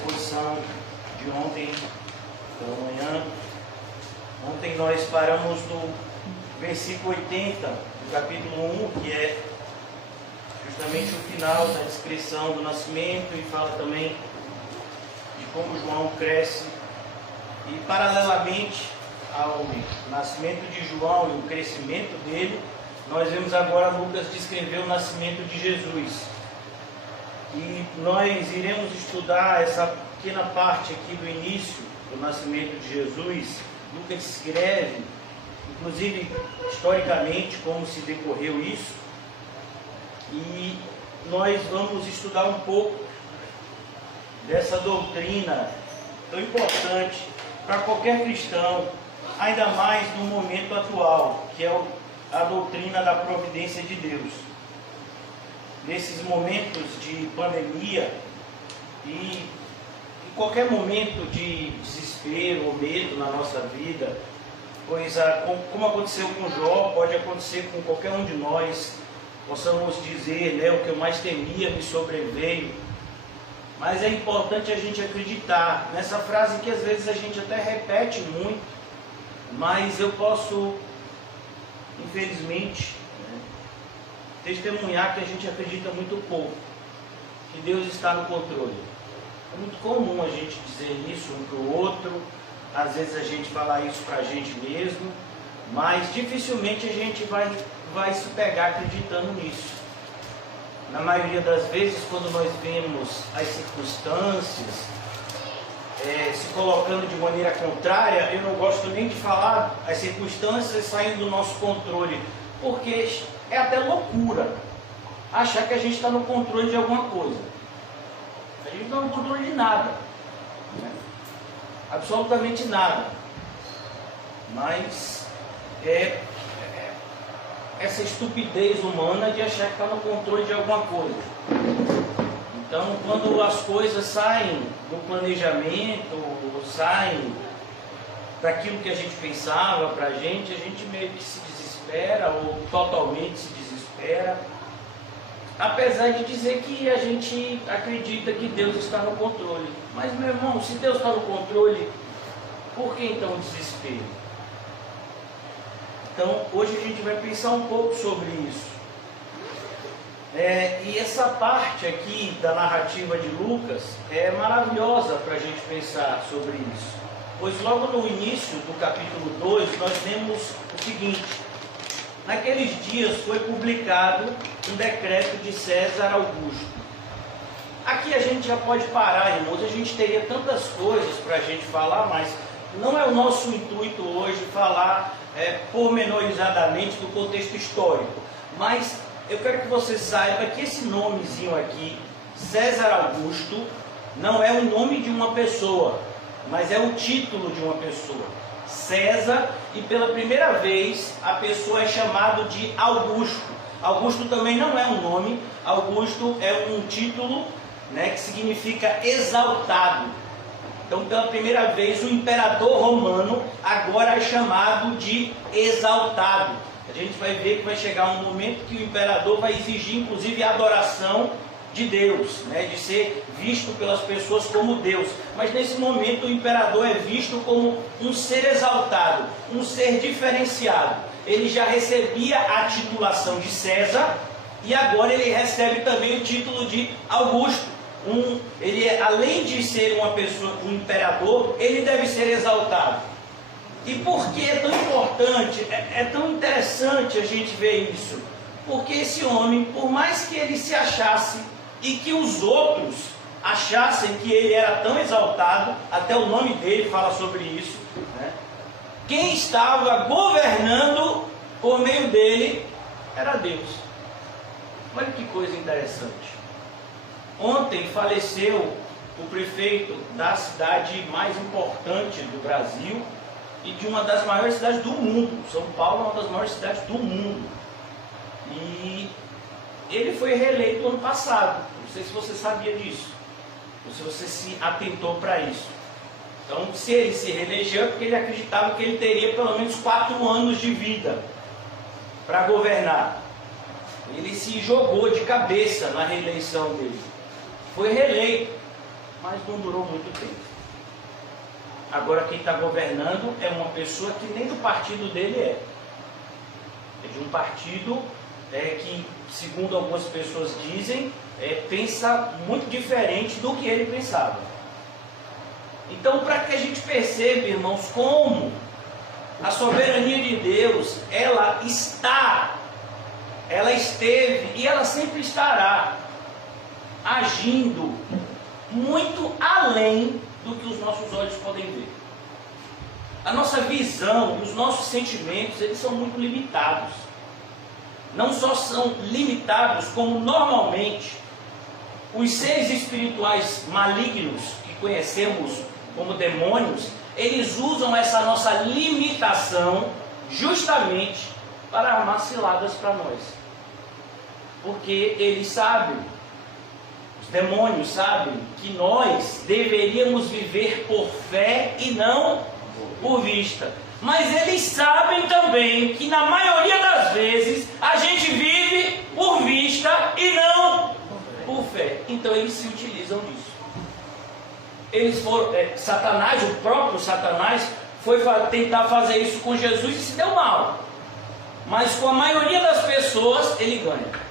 exposição de ontem, pela manhã. Ontem nós paramos no versículo 80 do capítulo 1, que é justamente o final da descrição do nascimento, e fala também de como João cresce. E paralelamente ao nascimento de João e o crescimento dele, nós vemos agora Lucas descrever o nascimento de Jesus. E nós iremos estudar essa pequena parte aqui do início do nascimento de Jesus. Lucas escreve, inclusive historicamente, como se decorreu isso. E nós vamos estudar um pouco dessa doutrina tão importante para qualquer cristão, ainda mais no momento atual, que é a doutrina da providência de Deus. Nesses momentos de pandemia e em qualquer momento de desespero ou medo na nossa vida, pois como aconteceu com Jó, pode acontecer com qualquer um de nós. Possamos dizer, né, o que eu mais temia me sobreveio. Mas é importante a gente acreditar nessa frase que às vezes a gente até repete muito, mas eu posso, infelizmente, testemunhar que a gente acredita muito pouco, que Deus está no controle. É muito comum a gente dizer isso um para o outro, às vezes a gente falar isso para a gente mesmo, mas dificilmente a gente vai se pegar acreditando nisso. Na maioria das vezes, quando nós vemos as circunstâncias se colocando de maneira contrária, eu não gosto nem de falar as circunstâncias saindo do nosso controle, porque é até loucura achar que a gente está no controle de alguma coisa. A gente não está no controle de nada, né? Absolutamente nada. Mas essa estupidez humana de achar que está no controle de alguma coisa. Então, quando as coisas saem do planejamento, ou saem daquilo que a gente pensava para a gente meio que se desespera, ou totalmente se desespera, apesar de dizer que a gente acredita que Deus está no controle. Mas, meu irmão, se Deus está no controle, por que então o desespero? Então, hoje a gente vai pensar um pouco sobre isso. E essa parte aqui da narrativa de Lucas é maravilhosa para a gente pensar sobre isso. Pois logo no início do capítulo 2, nós temos o seguinte: naqueles dias foi publicado um decreto de César Augusto. Aqui a gente já pode parar, irmãos, a gente teria tantas coisas para a gente falar, mas não é o nosso intuito hoje falar pormenorizadamente do contexto histórico. Mas eu quero que você saiba que esse nomezinho aqui, César Augusto, não é o nome de uma pessoa, mas é o título de uma pessoa. César, e pela primeira vez a pessoa é chamada de Augusto. Augusto também não é um nome, Augusto é um título, né, que significa exaltado. Então, pela primeira vez, o imperador romano agora é chamado de exaltado. A gente vai ver que vai chegar um momento que o imperador vai exigir, inclusive, a adoração de Deus, né, de ser visto pelas pessoas como Deus. Mas nesse momento o imperador é visto como um ser exaltado, um ser diferenciado. Ele já recebia a titulação de César e agora ele recebe também o título de Augusto. Ele, além de ser uma pessoa, um imperador, ele deve ser exaltado. E por que é tão importante, é tão interessante a gente ver isso? Porque esse homem, por mais que ele se achasse e que os outros achassem que ele era tão exaltado, até o nome dele fala sobre isso, né? Quem estava governando por meio dele era Deus. Olha que coisa interessante. Ontem faleceu o prefeito da cidade mais importante do Brasil e de uma das maiores cidades do mundo. São Paulo é uma das maiores cidades do mundo. E ele foi reeleito ano passado. Não sei se você sabia disso, ou se você se atentou para isso. Então, se ele se reelegeu, é porque ele acreditava que ele teria pelo menos 4 anos de vida para governar. Ele se jogou de cabeça na reeleição dele. Foi reeleito. mas não durou muito tempo. Agora quem está governando é uma pessoa que nem do partido dele é. É de um partido que, segundo algumas pessoas dizem, pensa muito diferente do que ele pensava. Então, para que a gente perceba, irmãos, como a soberania de Deus, ela esteve e ela sempre estará agindo muito além do que os nossos olhos podem ver. A nossa visão e os nossos sentimentos, eles são muito limitados. Não só são limitados, como normalmente os seres espirituais malignos que conhecemos como demônios, eles usam essa nossa limitação justamente para armar ciladas para nós. Porque eles sabem, os demônios sabem, que nós deveríamos viver por fé e não por vista. Mas eles sabem também que na maioria das vezes a gente vive por vista e não por fé. Então eles se utilizam disso. Eles foram, Satanás, o próprio Satanás, foi tentar fazer isso com Jesus e se deu mal. Mas com a maioria das pessoas ele ganha.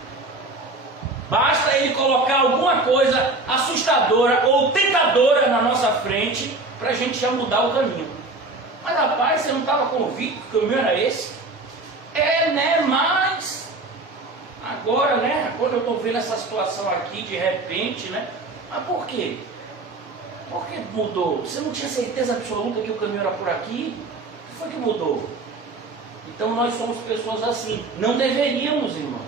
Basta ele colocar alguma coisa assustadora ou tentadora na nossa frente para a gente já mudar o caminho. Mas rapaz, você não estava convicto que o meu era esse? Mas agora, quando eu estou vendo essa situação aqui de repente, mas por quê? Por que mudou? Você não tinha certeza absoluta que o caminho era por aqui? O que foi que mudou? Então nós somos pessoas assim. Não deveríamos, irmãos.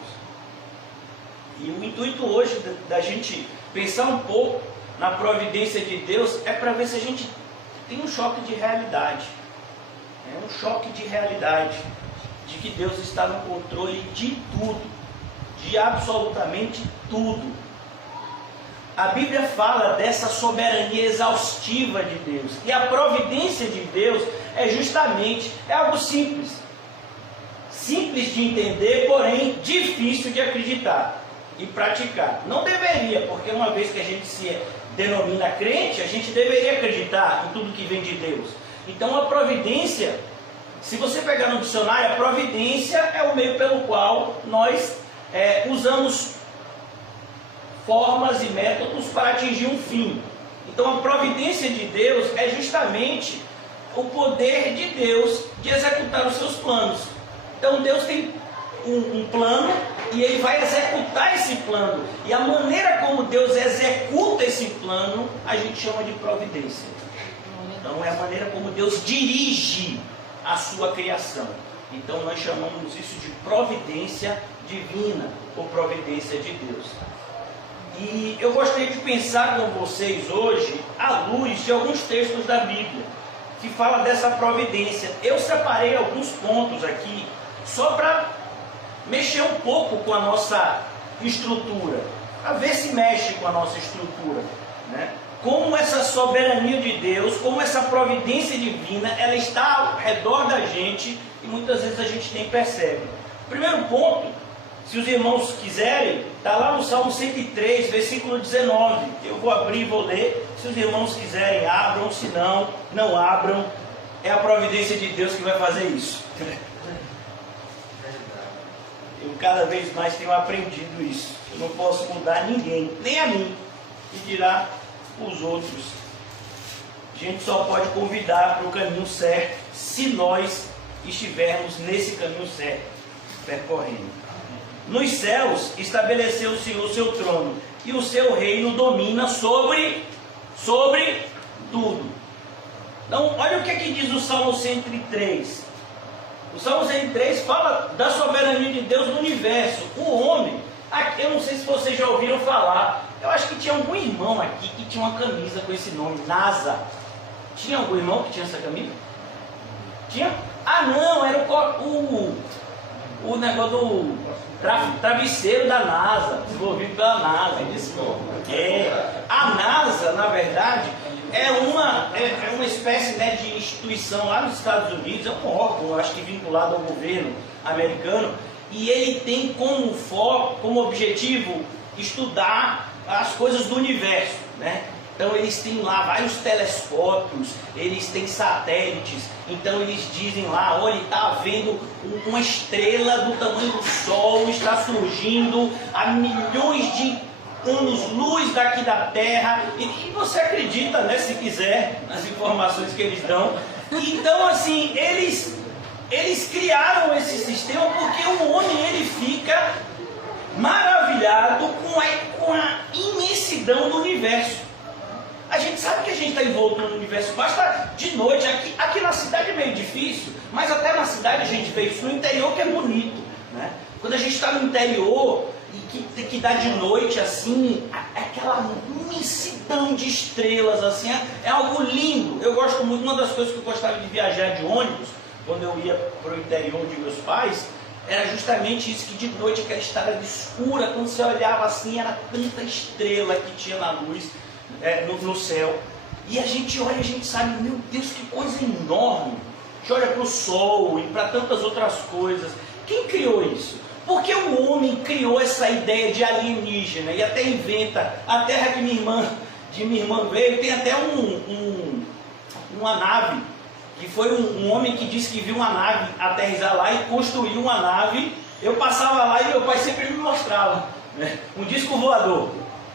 E o intuito hoje da gente pensar um pouco na providência de Deus é para ver se a gente tem um choque de realidade. É um choque de realidade. De que Deus está no controle de tudo. De absolutamente tudo. A Bíblia fala dessa soberania exaustiva de Deus. E a providência de Deus é algo simples. Simples de entender, porém difícil de acreditar e praticar. Não deveria, porque uma vez que a gente se denomina crente, a gente deveria acreditar em tudo que vem de Deus. Então a providência, se você pegar no dicionário, a providência é o meio pelo qual nós usamos formas e métodos para atingir um fim. Então a providência de Deus é justamente o poder de Deus de executar os seus planos. Então Deus tem um plano e Ele vai executar esse plano. E a maneira como Deus executa esse plano, a gente chama de providência. Então é a maneira como Deus dirige a sua criação. Então nós chamamos isso de providência divina ou providência de Deus. E eu gostaria de pensar com vocês hoje à luz de alguns textos da Bíblia que fala dessa providência. Eu separei alguns pontos aqui só para mexer um pouco com a nossa estrutura, para ver se mexe com a nossa estrutura, Como essa soberania de Deus, como essa providência divina, ela está ao redor da gente e muitas vezes a gente nem percebe. Primeiro ponto, se os irmãos quiserem, está lá no Salmo 103, versículo 19. Eu vou abrir e vou ler. Se os irmãos quiserem, abram. Se não, não abram. É a providência de Deus que vai fazer isso. Eu cada vez mais tenho aprendido isso. Eu não posso mudar ninguém, nem a mim, e dirá os outros. A gente só pode convidar para o caminho certo se nós estivermos nesse caminho certo, percorrendo. Nos céus estabeleceu o Senhor o seu trono, e o seu reino domina sobre tudo. Então, olha o que aqui diz o Salmo 103. O Salmo 103 fala da soberania de Deus no universo. O homem, eu não sei se vocês já ouviram falar, eu acho que tinha algum irmão aqui que tinha uma camisa com esse nome, NASA. Tinha algum irmão que tinha essa camisa? Tinha? Ah não, era o negócio do travesseiro da NASA, desenvolvido pela NASA. A NASA, na verdade, é uma espécie de instituição lá nos Estados Unidos, é um órgão, acho que vinculado ao governo americano, e ele tem como foco, como objetivo, estudar as coisas do universo, Então eles têm lá vários telescópios, eles têm satélites, então eles dizem lá, olha, está havendo uma estrela do tamanho do Sol, está surgindo a milhões de anos-luz daqui da Terra, e você acredita, né, se quiser, nas informações que eles dão. Então assim, eles criaram esse sistema porque o homem ele fica maravilhado com a imensidão do universo. A gente sabe que a gente está envolto no universo, basta de noite, aqui na cidade é meio difícil, mas até na cidade a gente vê isso, no interior que é bonito, né? Quando a gente está no interior e que dá de noite assim, aquela imensidão de estrelas assim, é algo lindo. Eu gosto muito, uma das coisas que eu gostava de viajar de ônibus, quando eu ia para o interior de meus pais, era justamente isso, que de noite aquela estrada escura, quando você olhava assim, era tanta estrela que tinha na luz, no céu. E a gente olha, a gente sabe, meu Deus, que coisa enorme. A gente olha para o sol e para tantas outras coisas. Quem criou isso? Porque o homem criou essa ideia de alienígena e até inventa. A terra que minha irmã veio, tem até uma nave, que foi um homem que disse que viu uma nave aterrissar lá e construiu uma nave. Eu passava lá e meu pai sempre me mostrava, né, um disco voador,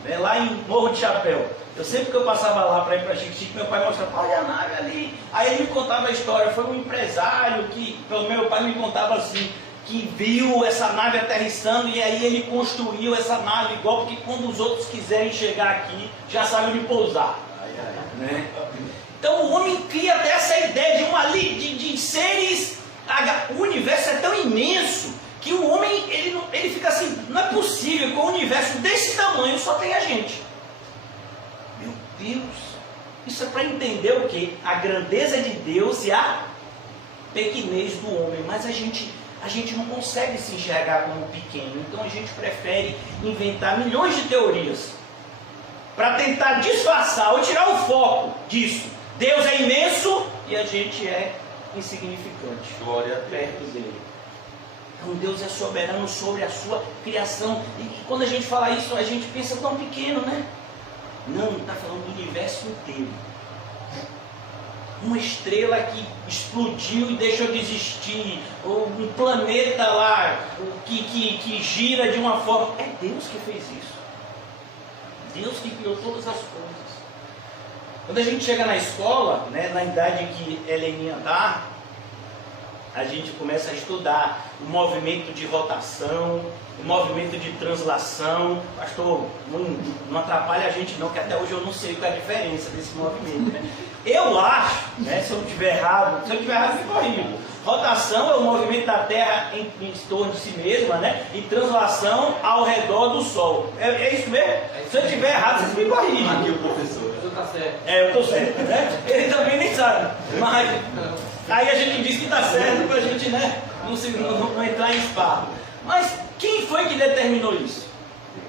né, lá em Morro de Chapéu. Eu sempre que eu passava lá para ir para Chique-Chique, meu pai mostrava, olha a nave ali. Aí ele me contava a história, foi um empresário que, pelo meu pai me contava assim, que viu essa nave aterrissando e aí ele construiu essa nave igual, porque quando os outros quiserem chegar aqui, já sabem onde pousar. Né? Então o homem cria até essa ideia de seres, o universo é tão imenso, que o homem ele fica assim, não é possível que um universo desse tamanho só tenha gente. Meu Deus, isso é para entender o quê? A grandeza de Deus e a pequenez do homem. Mas a gente não consegue se enxergar como pequeno. Então a gente prefere inventar milhões de teorias para tentar disfarçar ou tirar o foco disso. Deus é imenso e a gente é insignificante. Glória perto dele. Então Deus é soberano sobre a sua criação. E quando a gente fala isso, a gente pensa tão pequeno, né? Não, está falando do universo inteiro. Uma estrela que explodiu e deixou de existir, ou um planeta lá que gira de uma forma. É Deus que fez isso. Deus que criou todas as coisas. Quando a gente chega na escola, né, na idade que Heleninha está, a gente começa a estudar o movimento de rotação, o movimento de translação. Pastor, não atrapalha a gente não, que até hoje eu não sei qual é a diferença desse movimento. Né? Eu acho, né, se eu estiver errado, me corrijo. Rotação é o movimento da Terra em torno de si mesma, né? E translação ao redor do Sol. É isso mesmo? Se eu estiver errado, vocês me corrigem. Aqui o professor. Você está certo. Eu estou certo, né? Ele também nem sabe. Mas aí a gente diz que está certo para a gente, né, não entrar em esparro. Mas quem foi que determinou isso?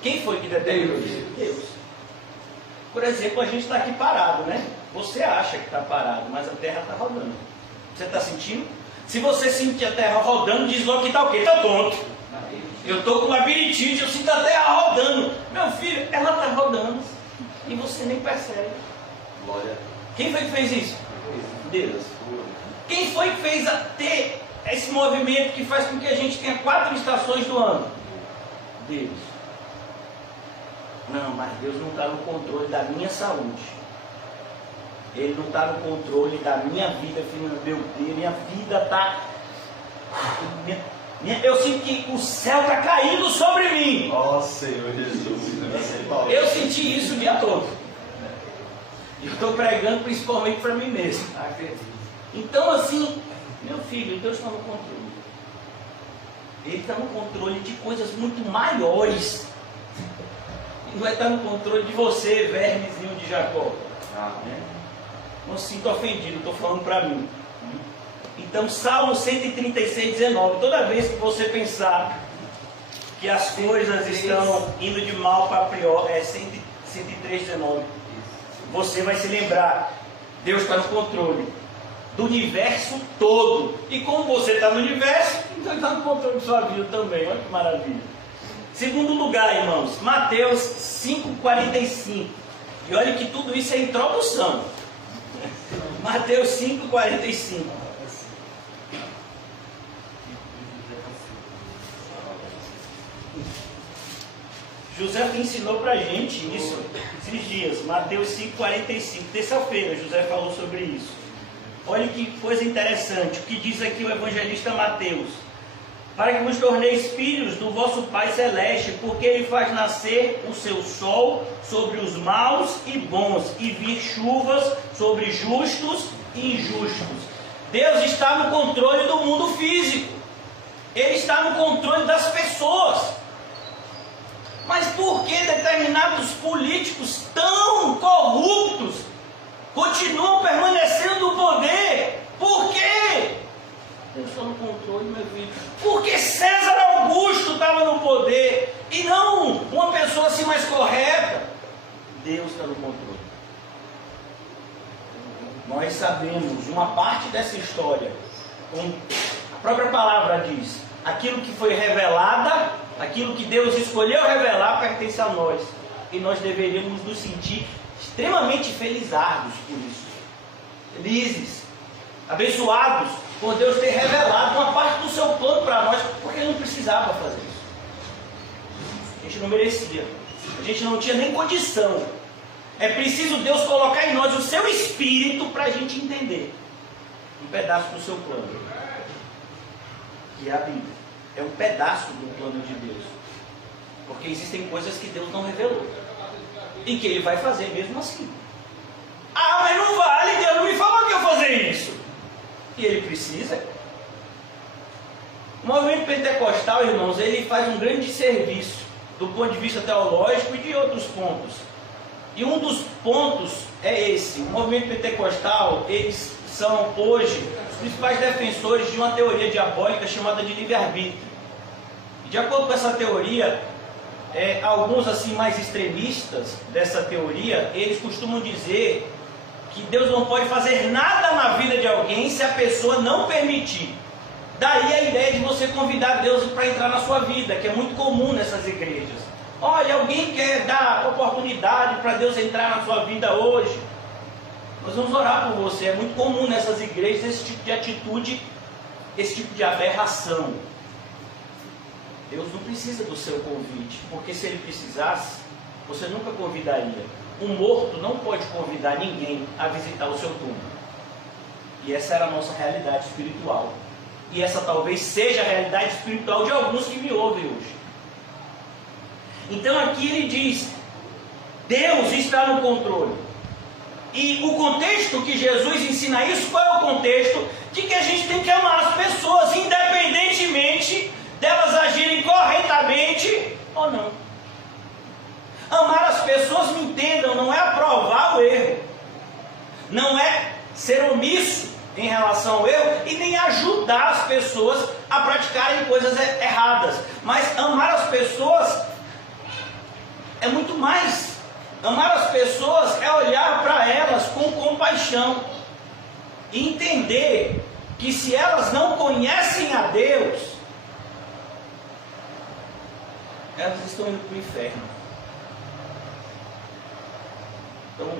Quem foi que determinou isso? Deus. Por exemplo, a gente está aqui parado, né? Você acha que está parado, mas a Terra está rodando. Você está sentindo? Se você sentir a Terra rodando, diz logo que está o quê? Está tonto. Eu estou com labirintite, eu sinto a Terra rodando. Meu filho, ela está rodando. E você nem percebe. Glória. Quem foi que fez isso? Deus. Quem foi que fez ter esse movimento que faz com que a gente tenha 4 estações do ano? Deus. Não, mas Deus não está no controle da minha saúde. Ele não está no controle da minha vida financeira. Minha vida está... Eu sinto que o céu está caindo sobre mim. Ó Senhor Jesus. Eu senti isso o dia todo. Eu estou pregando principalmente para mim mesmo. Então assim, meu filho, Deus está no controle. Ele está no controle de coisas muito maiores. Ele vai estar no controle de você, vermezinho de Jacó. Não se sinta ofendido, estou falando para mim. Então, Salmo 136, 19. Toda vez que você pensar que as coisas estão indo de mal para pior, 103, 19. Você vai se lembrar, Deus está no controle do universo todo. E como você está no universo, então Ele está no controle de sua vida também. Olha que maravilha. Segundo lugar, irmãos, Mateus 5,45. E olha que tudo isso é introdução. Mateus 5,45. José ensinou pra gente isso esses dias. Mateus 5,45. Terça-feira José falou sobre isso. Olha que coisa interessante. O que diz aqui o evangelista Mateus: para que vos torneis filhos do vosso Pai Celeste, porque Ele faz nascer o seu sol sobre os maus e bons, e vir chuvas sobre justos e injustos. Deus está no controle do mundo físico. Ele está no controle das pessoas. Mas por que determinados políticos tão corruptos continuam permanecendo no poder? Por quê? Deus está no controle, meu filho. Porque César Augusto estava no poder e não uma pessoa assim mais correta. Deus está no controle. Nós sabemos uma parte dessa história. A própria palavra diz: aquilo que foi revelada, aquilo que Deus escolheu revelar, pertence a nós. E nós deveríamos nos sentir extremamente felizardos por isso. Felizes, abençoados por Deus ter revelado uma parte do seu plano para nós, porque Ele não precisava fazer isso. A gente não merecia. A gente não tinha nem condição. É preciso Deus colocar em nós o seu espírito para a gente entender um pedaço do seu plano, que é a Bíblia. É um pedaço do plano de Deus. Porque existem coisas que Deus não revelou e que Ele vai fazer mesmo assim. Ah, mas não vale, Deus não me falou que eu fazer isso. E Ele precisa. O movimento pentecostal, irmãos, ele faz um grande serviço do ponto de vista teológico e de outros pontos. E um dos pontos é esse: o movimento pentecostal, eles são hoje os principais defensores de uma teoria diabólica chamada de livre-arbítrio. E de acordo com essa teoria, alguns assim mais extremistas dessa teoria, eles costumam dizer que Deus não pode fazer nada na vida de alguém se a pessoa não permitir. Daí a ideia de você convidar Deus para entrar na sua vida, que é muito comum nessas igrejas. Olha, alguém quer dar oportunidade para Deus entrar na sua vida hoje? Nós vamos orar por você. É muito comum nessas igrejas esse tipo de atitude, esse tipo de aberração. Deus não precisa do seu convite, porque se Ele precisasse, você nunca convidaria. Um morto não pode convidar ninguém a visitar o seu túmulo. E essa era a nossa realidade espiritual. E essa talvez seja a realidade espiritual de alguns que me ouvem hoje. Então aqui ele diz: Deus está no controle. E o contexto que Jesus ensina isso, qual é o contexto? De que a gente tem que amar as pessoas, independentemente delas agirem corretamente ou não. Amar as pessoas, me entendam, não é aprovar o erro, não é ser omisso em relação ao erro e nem ajudar as pessoas a praticarem coisas erradas. Mas amar as pessoas é muito mais. Amar as pessoas é olhar para elas com compaixão e entender que se elas não conhecem a Deus, elas estão indo para o inferno. Então,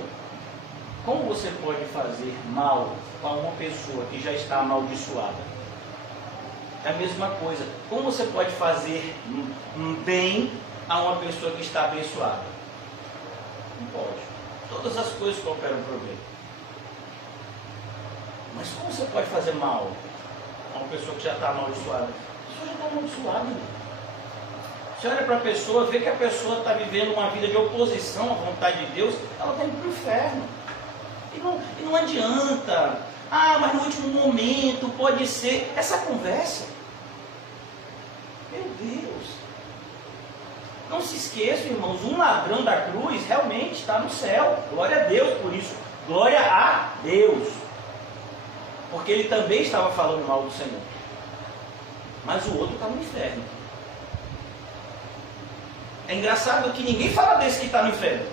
como você pode fazer mal para uma pessoa que já está amaldiçoada? É a mesma coisa. Como você pode fazer bem a uma pessoa que está abençoada? Não pode. Todas as coisas cooperam para o bem. Mas como você pode fazer mal a uma pessoa que já está amaldiçoada? A pessoa já está amaldiçoada. Você olha para a pessoa, vê que a pessoa está vivendo uma vida de oposição à vontade de Deus, ela está indo para o inferno. E não adianta. Ah, mas no último momento pode ser. Essa conversa. Meu Deus. Não se esqueçam, irmãos, um ladrão da cruz realmente está no céu. Glória a Deus por isso. Glória a Deus. Porque ele também estava falando mal do Senhor. Mas o outro está no inferno. É engraçado que ninguém fala desse que está no inferno.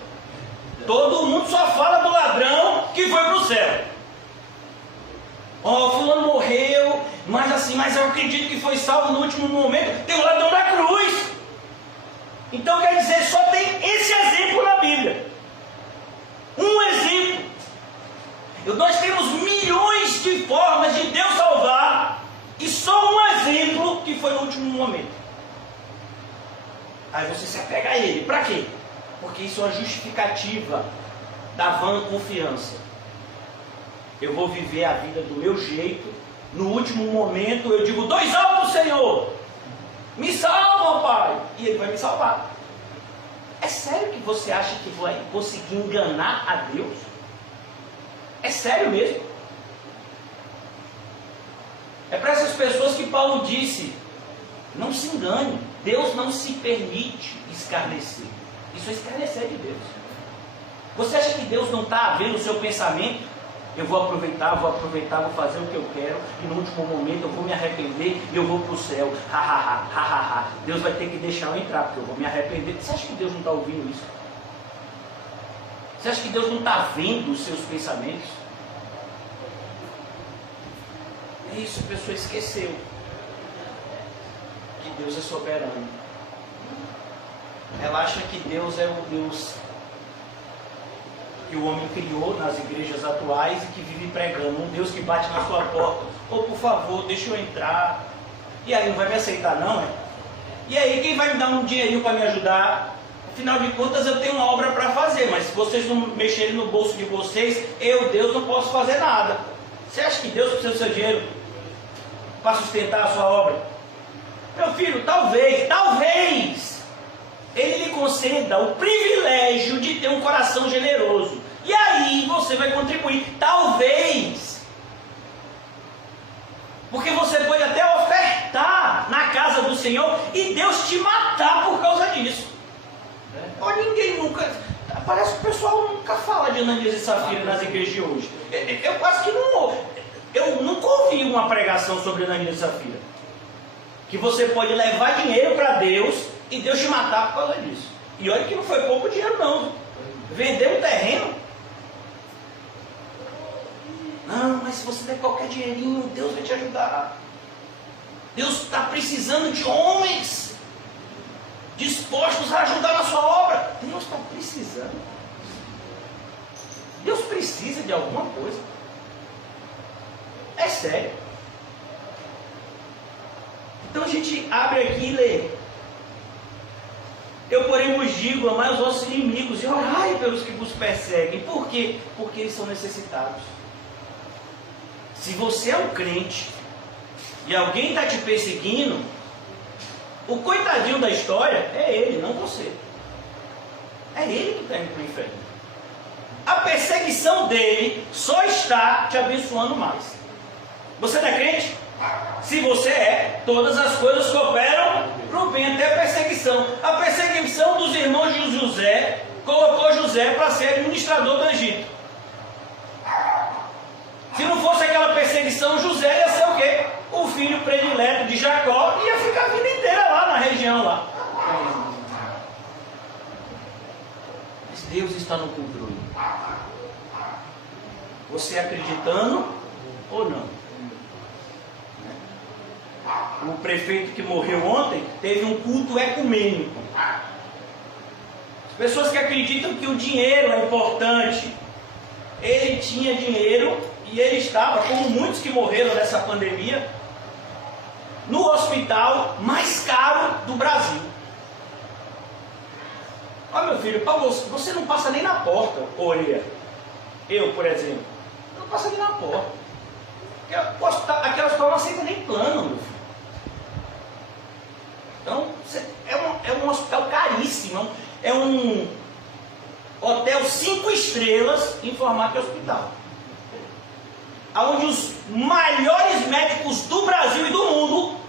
Todo mundo só fala do ladrão que foi para o céu. Ó, fulano morreu, mas eu acredito que foi salvo no último momento. Tem o ladrão da cruz. Então quer dizer, só tem esse exemplo na Bíblia. Nós temos milhões de formas de Deus salvar, e só um exemplo que foi no último momento. Aí você se apega a ele. Para quê? Porque isso é uma justificativa da vã confiança. Eu vou viver a vida do meu jeito. No último momento eu digo: 2 altos, Senhor, me salva, Pai. E Ele vai me salvar. É sério que você acha que vai conseguir enganar a Deus? É sério mesmo? É para essas pessoas que Paulo disse: não se engane, Deus não se permite escarnecer. Isso é escarnecer de Deus. Você acha que Deus não está vendo o seu pensamento? Eu vou aproveitar, vou fazer o que eu quero, e no último momento eu vou me arrepender e eu vou para o céu. Ha, ha, ha, ha, ha, ha. Deus vai ter que deixar eu entrar, porque eu vou me arrepender. Você acha que Deus não está ouvindo isso? Você acha que Deus não está vendo os seus pensamentos? É isso, a pessoa esqueceu que Deus é soberano. Ela acha que Deus é o Deus que o homem criou nas igrejas atuais e que vive pregando, um Deus que bate na sua porta: ô, por favor, deixa eu entrar. E aí, não vai me aceitar não, é? E aí, quem vai me dar um dinheirinho para me ajudar? Afinal de contas, eu tenho uma obra para fazer, mas se vocês não mexerem no bolso de vocês, eu, Deus, não posso fazer nada. Você acha que Deus precisa do seu dinheiro para sustentar a sua obra? Meu filho, talvez Ele lhe conceda o privilégio de ter um coração generoso. E aí você vai contribuir. Talvez. Porque você pode até ofertar na casa do Senhor e Deus te matar por causa disso. Olha, ninguém nunca... Parece que o pessoal nunca fala de Ananias e Safira nas igrejas de hoje. Eu quase que não... Eu nunca ouvi uma pregação sobre Ananias e Safira. Que você pode levar dinheiro para Deus e Deus te matar por causa disso. E olha que não foi pouco dinheiro não. Vender um terreno. Não, mas se você der qualquer dinheirinho, Deus vai te ajudar. Deus está precisando de homens dispostos a ajudar na sua obra. Deus está precisando. Deus precisa de alguma coisa. É sério. Então a gente abre aqui e lê: eu, porém, vos digo: amai os vossos inimigos e orai pelos que vos perseguem. Por quê? Porque eles são necessitados. Se você é um crente e alguém está te perseguindo, o coitadinho da história é ele, não você. É ele que está indo para o inferno. A perseguição dele só está te abençoando mais. Você não é crente? Se você é, todas as coisas cooperam para o bem, até a perseguição. A perseguição dos irmãos de José colocou José para ser administrador do Egito. Se não fosse aquela perseguição, José ia ser o quê? O filho predileto de Jacó, e ia ficar a vida inteira lá na região lá. Mas Deus está no controle. Você acreditando ou não? O prefeito que morreu ontem teve um culto ecumênico. As pessoas que acreditam que o dinheiro é importante, ele tinha dinheiro e ele estava, como muitos que morreram nessa pandemia, no hospital mais caro do Brasil. Olha, meu filho, você não passa nem na porta, Oreia. Eu, por exemplo, não passo nem na porta. Aquela hospital não aceita nem plano, meu filho. Então, é um hospital caríssimo. É um hotel 5 estrelas em formato de hospital. Onde os maiores médicos do Brasil e do mundo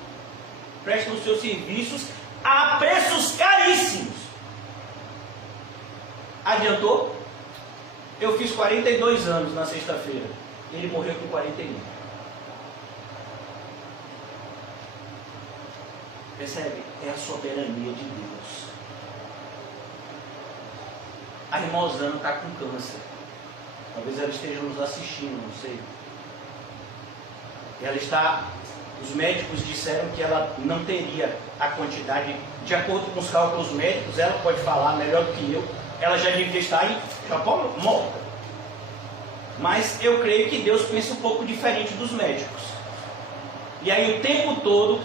prestam os seus serviços a preços caríssimos. Adiantou? Eu fiz 42 anos na sexta-feira. Ele morreu com 41. Percebe? É a soberania de Deus. A irmã Osana está com câncer. Talvez ela esteja nos assistindo, não sei. Ela está... Os médicos disseram que ela não teria a quantidade, de acordo com os cálculos médicos, ela pode falar melhor do que eu, ela já devia estar em Japão morta. Mas eu creio que Deus pensa um pouco diferente dos médicos. E aí o tempo todo,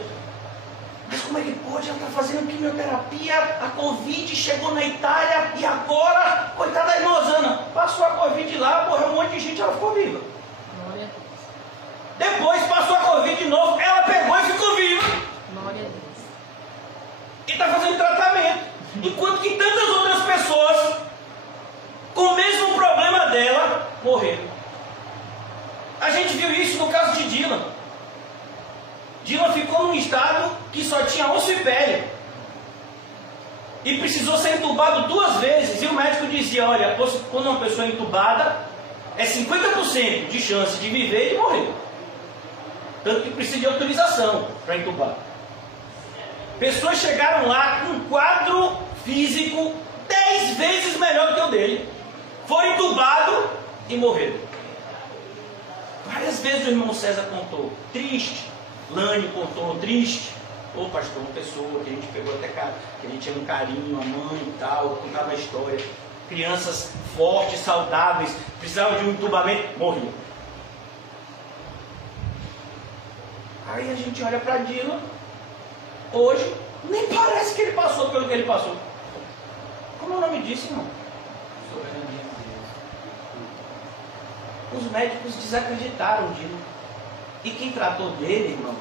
mas como é que pode? Ela está fazendo quimioterapia, a Covid chegou na Itália e agora, coitada da irmã Osana, passou a Covid lá, morreu um monte de gente, ela ficou viva. Glória a Deus. Depois passou a Covid de novo, ela pegou e ficou viva. Glória a Deus. E está fazendo tratamento. Enquanto que tantas outras pessoas, com o mesmo problema dela, morreram. A gente viu isso no caso de Dylan. Dylan ficou num estado que só tinha osso e pele. E precisou ser entubado 2 vezes. E o médico dizia, olha, quando uma pessoa é entubada, é 50% de chance de viver e de morrer. Tanto que precisa de autorização para entubar. Pessoas chegaram lá com um quadro físico 10 vezes melhor do que o dele. Foram entubados e morreram. Várias vezes o irmão César contou, triste. Lani contou, triste. Ô pastor, uma pessoa que a gente pegou até cara, que a gente tinha um carinho, a mãe e tal, contava a história. Crianças fortes, saudáveis, precisavam de um entubamento, morriam. Aí a gente olha para Dylan, hoje, nem parece que ele passou pelo que ele passou. Como é o nome disso, irmão? Soberania de Deus. Os médicos desacreditaram Dylan. E quem tratou dele, irmãos,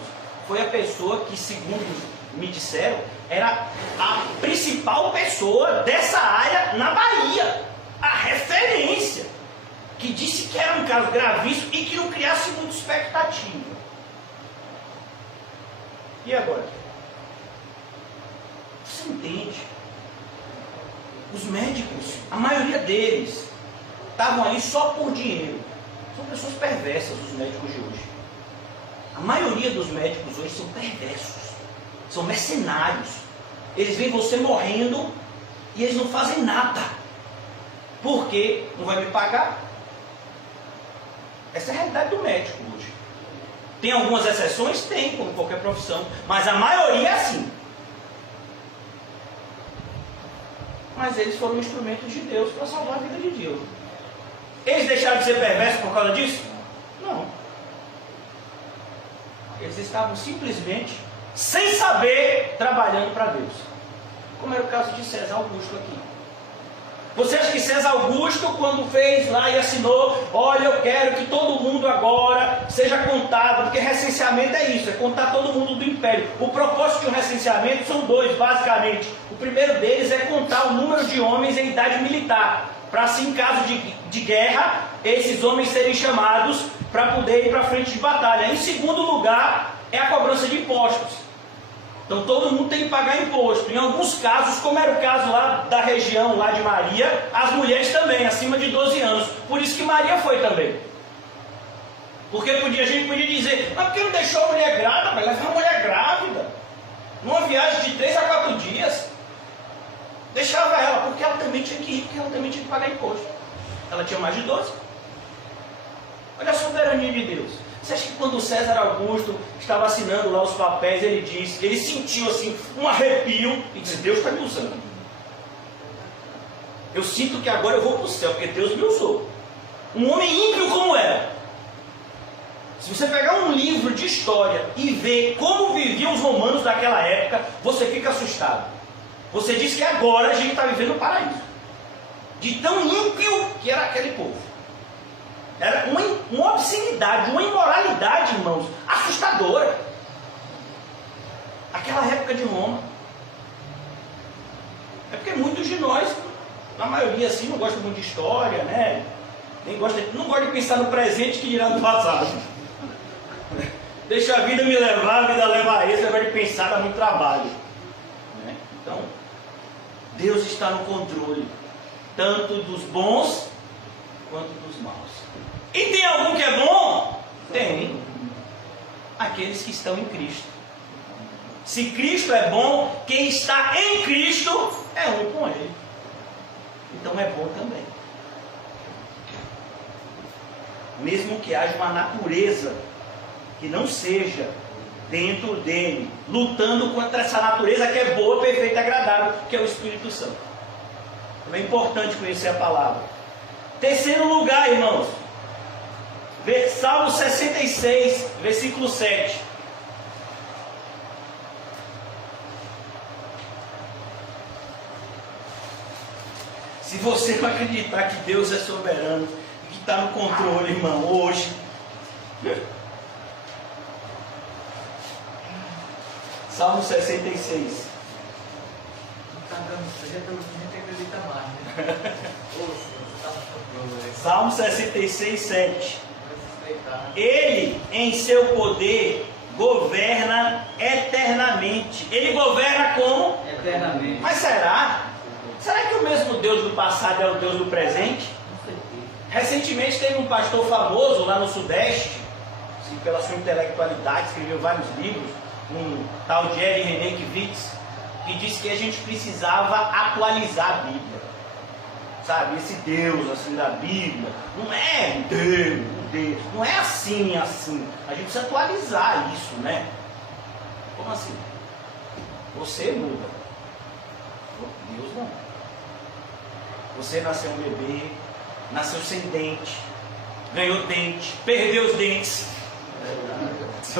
foi a pessoa que, segundo me disseram, era a principal pessoa dessa área na Bahia. A referência. Que disse que era um caso gravíssimo e que não criasse muita expectativa. E agora? Você entende? Os médicos, a maioria deles, estavam ali só por dinheiro. São pessoas perversas, os médicos de hoje. A maioria dos médicos hoje são perversos. São mercenários. Eles veem você morrendo e eles não fazem nada. Por quê? Não vai me pagar? Essa é a realidade do médico hoje. Tem algumas exceções? Tem, como qualquer profissão. Mas a maioria é assim. Mas eles foram instrumentos de Deus para salvar a vida de Deus. Eles deixaram de ser perversos por causa disso? Não. Eles estavam simplesmente, sem saber, trabalhando para Deus. Como era o caso de César Augusto aqui. Você acha que César Augusto, quando fez lá e assinou, olha, eu quero que todo mundo agora seja contado, porque recenseamento é isso, é contar todo mundo do império. O propósito de um recenseamento são 2, basicamente. O primeiro deles é contar o número de homens em idade militar, para assim, em caso de guerra, esses homens serem chamados para poder ir para frente de batalha. Em segundo lugar, é a cobrança de impostos. Então todo mundo tem que pagar imposto. Em alguns casos, como era o caso lá da região lá de Maria, as mulheres também, acima de 12 anos. Por isso que Maria foi também. Porque a gente podia dizer, mas por que não deixou a mulher grávida? Mas levar a mulher grávida numa viagem de 3 a 4 dias. Deixava ela, porque ela também tinha que ir, porque ela também tinha que pagar imposto. Ela tinha mais de 12. Olha a soberania de Deus. Você acha que quando César Augusto estava assinando lá os papéis, ele sentiu assim um arrepio e disse, Deus está me usando. Eu sinto que agora eu vou para o céu, porque Deus me usou. Um homem ímpio como era. Se você pegar um livro de história e ver como viviam os romanos daquela época, você fica assustado. Você diz que agora a gente está vivendo no paraíso. De tão ímpio que era aquele povo. Era uma obscenidade, uma imoralidade, irmãos, assustadora. Aquela época de Roma. É porque muitos de nós, na maioria assim, não gostam muito de história, né? Não gosta de pensar no presente que dirá no passado. Deixa a vida me levar, a vida leva a isso, ao invés de pensar, dá muito trabalho. Né? Então, Deus está no controle, tanto dos bons quanto dos maus. E tem algum que é bom? Tem. Aqueles que estão em Cristo. Se Cristo é bom, quem está em Cristo é um com Ele. Então é bom também. Mesmo que haja uma natureza que não seja dentro dele, lutando contra essa natureza que é boa, perfeita e agradável, que é o Espírito Santo. Então é importante conhecer a palavra. Terceiro lugar, irmãos, Salmo 66, versículo 7. Se você não acreditar que Deus é soberano, que está no controle, irmão, hoje. Salmo 66. Não está dando certo, a gente acredita mais, né? Ô, Senhor, você está no controle. Salmo 66, 7. Vai se respeitar. Ele, em seu poder, governa eternamente. Ele governa como? Eternamente. Mas será? Será que o mesmo Deus do passado é o Deus do presente? Com certeza. Recentemente teve um pastor famoso lá no Sudeste, assim, pela sua intelectualidade, escreveu vários livros, um tal de Jerry René Kivitz, que disse que a gente precisava atualizar a Bíblia. Sabe, esse Deus assim da Bíblia, não é Deus, não é assim. A gente precisa atualizar isso, né? Como assim? Você muda, Deus não. Você nasceu um bebê, nasceu sem dente, ganhou dente, perdeu os dentes,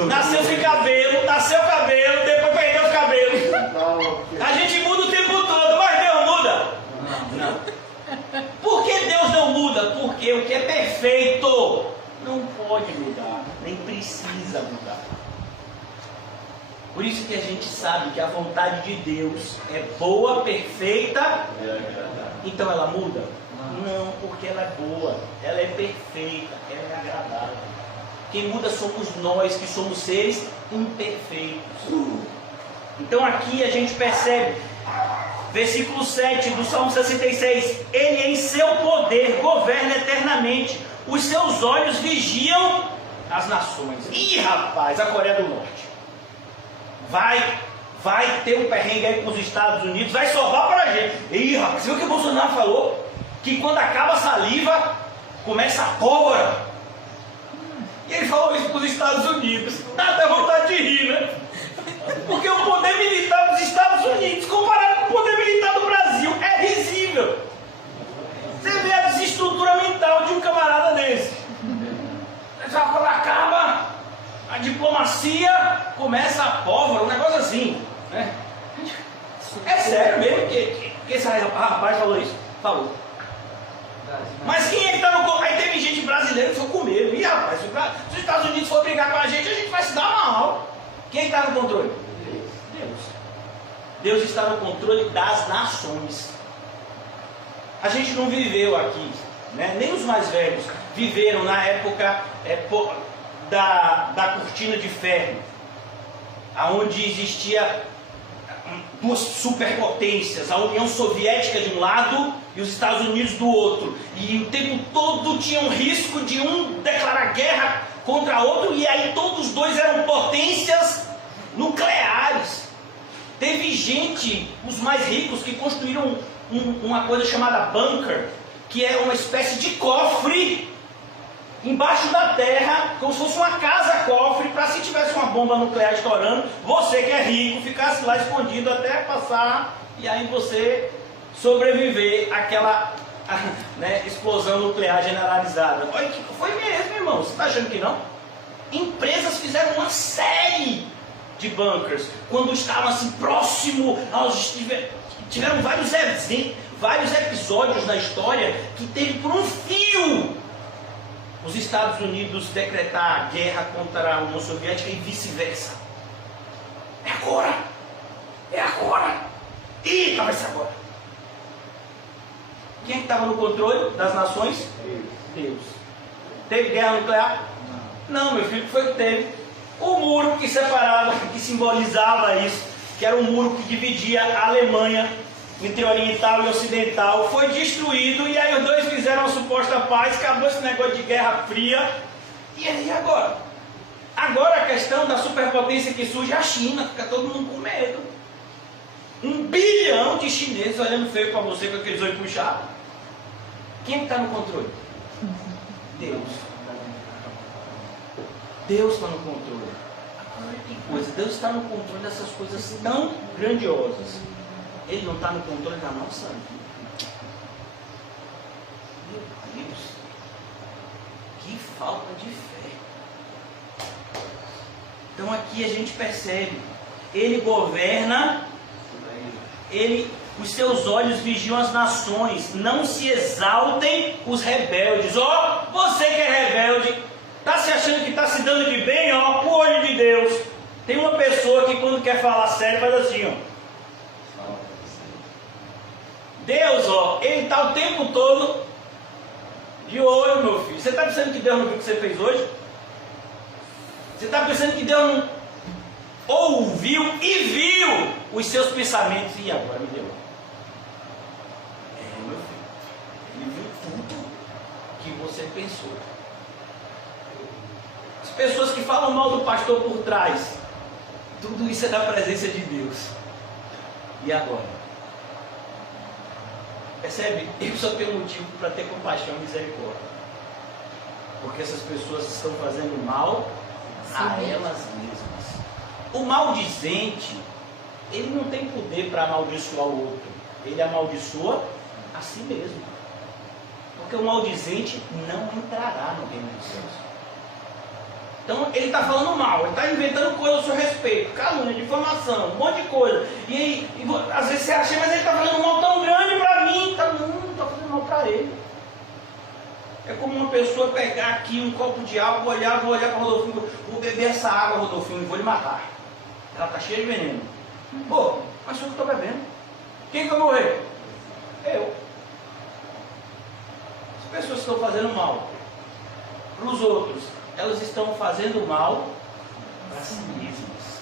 nasceu sem cabelo, depois perdeu os cabelos. A gente muda o tempo todo, mas Deus muda? Não. Por que Deus não muda? Porque o que é perfeito não pode mudar, nem precisa mudar. Por isso que a gente sabe que a vontade de Deus é boa, perfeita. Então ela muda? Não, porque ela é boa, ela é perfeita, ela é agradável. Quem muda somos nós, que somos seres imperfeitos. Então aqui a gente percebe, versículo 7 do Salmo 66, ele em seu poder governa eternamente, os seus olhos vigiam as nações. Ih, rapaz, a Coreia do Norte vai ter um perrengue aí com os Estados Unidos, vai sobrar para a gente. Ih, rapaz, você viu o que o Bolsonaro falou? Que quando acaba a saliva, começa a pólvora. E ele falou isso para os Estados Unidos. Dá até vontade de rir, né? Porque o poder militar dos Estados Unidos, comparado com o poder militar do Brasil, é risível. Você vê a desestrutura mental de um camarada desse. Quando acaba a diplomacia, começa a pólvora, um negócio assim, né? É sério mesmo que esse rapaz falou isso? Falou. Mas quem é que está no controle? Aí teve gente brasileira que ficou com medo. Ih, rapaz, se os Estados Unidos for brigar com a gente vai se dar mal. Quem está no controle? Deus. Deus está no controle das nações. A gente não viveu aqui, né? Nem os mais velhos viveram na época da cortina de ferro, onde existia duas superpotências, a União Soviética de um lado e os Estados Unidos do outro, e o tempo todo tinha um risco de um declarar guerra contra outro, e aí todos os dois eram potências nucleares. Teve gente, os mais ricos, que construíram uma coisa chamada bunker, que é uma espécie de cofre embaixo da terra, como se fosse uma casa-cofre, para se tivesse uma bomba nuclear estourando, você que é rico ficasse lá escondido até passar, e aí você sobreviver àquela explosão nuclear generalizada. Olha que foi mesmo, irmão. Você está achando que não? Empresas fizeram uma série de bunkers quando estavam assim próximo aos... Tiveram vários episódios na história que teve por um fio os Estados Unidos decretar guerra contra a União Soviética e vice-versa. É agora! É agora! Eita, vai ser agora! Quem é que estava no controle das nações? Deus. Teve guerra nuclear? Não, meu filho, foi o que teve. O muro que separava, que simbolizava isso, que era um muro que dividia a Alemanha entre oriental e ocidental, foi destruído, e aí os dois fizeram uma suposta paz, acabou esse negócio de guerra fria. E aí agora? Agora a questão da superpotência que surge é a China, fica todo mundo com medo. 1 bilhão de chineses olhando feio para você com aqueles olhos puxados. Quem está no controle? Deus. Deus está no controle. Agora tem coisa, Deus está no controle dessas coisas tão grandiosas. Ele não está no controle da nossa vida. Meu Deus, que falta de fé. Então aqui a gente percebe, ele governa, os seus olhos vigiam as nações, não se exaltem os rebeldes. Ó, você que é rebelde, está se achando que está se dando de bem, ó, o olho de Deus. Tem uma pessoa que quando quer falar sério faz assim, ó. Deus, ó, ele está o tempo todo de olho, meu filho. Você está pensando que Deus não viu o que você fez hoje? Você está pensando que Deus não ouviu e viu os seus pensamentos? E agora me deu. Meu filho, ele viu tudo que você pensou. As pessoas que falam mal do pastor por trás, tudo isso é da presença de Deus. E agora? Percebe? Eu só tenho motivo para ter compaixão e misericórdia. Porque essas pessoas estão fazendo mal a elas mesmas. O maldizente, ele não tem poder para amaldiçoar o outro. Ele amaldiçoa a si mesmo. Porque o maldizente não entrará no reino dos céus. Então ele está falando mal, ele está inventando coisas a seu respeito, calúnia, difamação, um monte de coisa. E às vezes você acha, mas ele está fazendo um mal tão grande para mim. Não está fazendo mal para ele. É como uma pessoa pegar aqui um copo de água, vou olhar para o Rodolfinho, vou beber essa água, Rodolfinho, e vou lhe matar. Ela está cheia de veneno. Pô, mas sou eu que estou bebendo. Quem que vai morrer? Eu. As pessoas que estão fazendo mal para os outros, elas estão fazendo mal para si mesmas.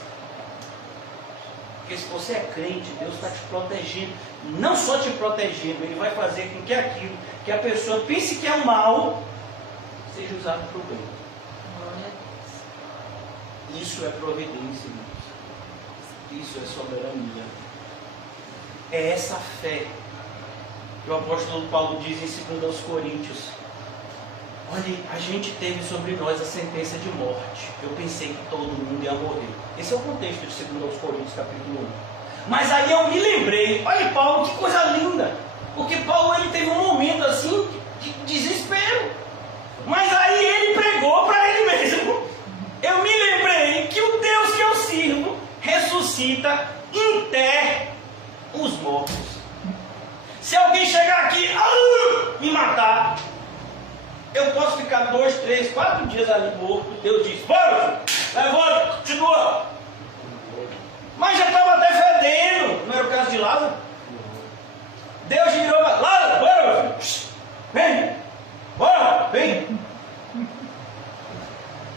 Porque se você é crente, Deus está te protegendo. Não só te protegendo, Ele vai fazer com que aquilo que a pessoa pense que é o mal, seja usado para o bem. Isso é providência, irmãos. Isso é soberania. É essa fé que o apóstolo Paulo diz em 2 Coríntios. Olha, a gente teve sobre nós a sentença de morte. Eu pensei que todo mundo ia morrer. Esse é o contexto de 2 Coríntios, capítulo 1. Mas aí eu me lembrei, olha Paulo, que coisa linda. Porque Paulo ele teve um momento assim de desespero. Mas aí ele pregou para ele mesmo. Eu me lembrei que o Deus que eu sirvo ressuscita até os mortos. Se alguém chegar aqui me matar, eu posso ficar 2, 3, 4 dias ali morto. Deus diz, bora, levanta, continua. Mas já estava até fedendo. Não era o caso de Lázaro? Deus virou para Lázaro, bora, meu filho. Vem, bora, vem.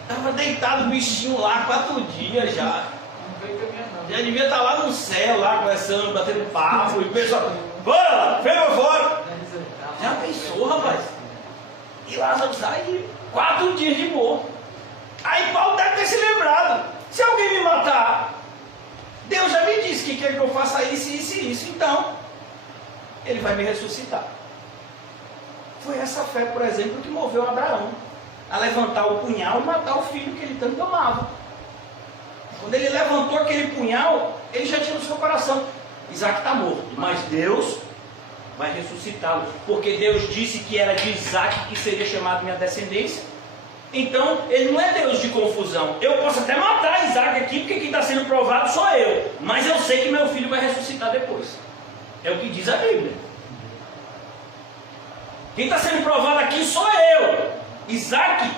Estava deitado o bichinho lá 4 dias já. Não veio caminhar não. Já devia estar lá no céu, lá conversando, batendo papo. E o pessoal, bora, vem para fora. Já pensou, rapaz? E Lázaro saiu 4 dias de morto. Aí Paulo deve ter se lembrado. Se alguém me matar, Deus já me disse que quer que eu faça isso, isso e isso. Então, Ele vai me ressuscitar. Foi essa fé, por exemplo, que moveu Abraão a levantar o punhal e matar o filho que ele tanto amava. Quando ele levantou aquele punhal, ele já tinha no seu coração, Isaac está morto, mas Deus vai ressuscitá-lo, porque Deus disse que era de Isaac que seria chamado minha descendência. Então, ele não é Deus de confusão. Eu posso até matar Isaac aqui, porque quem está sendo provado sou eu, mas eu sei que meu filho vai ressuscitar depois. É o que diz a Bíblia. Quem está sendo provado aqui sou eu. Isaac,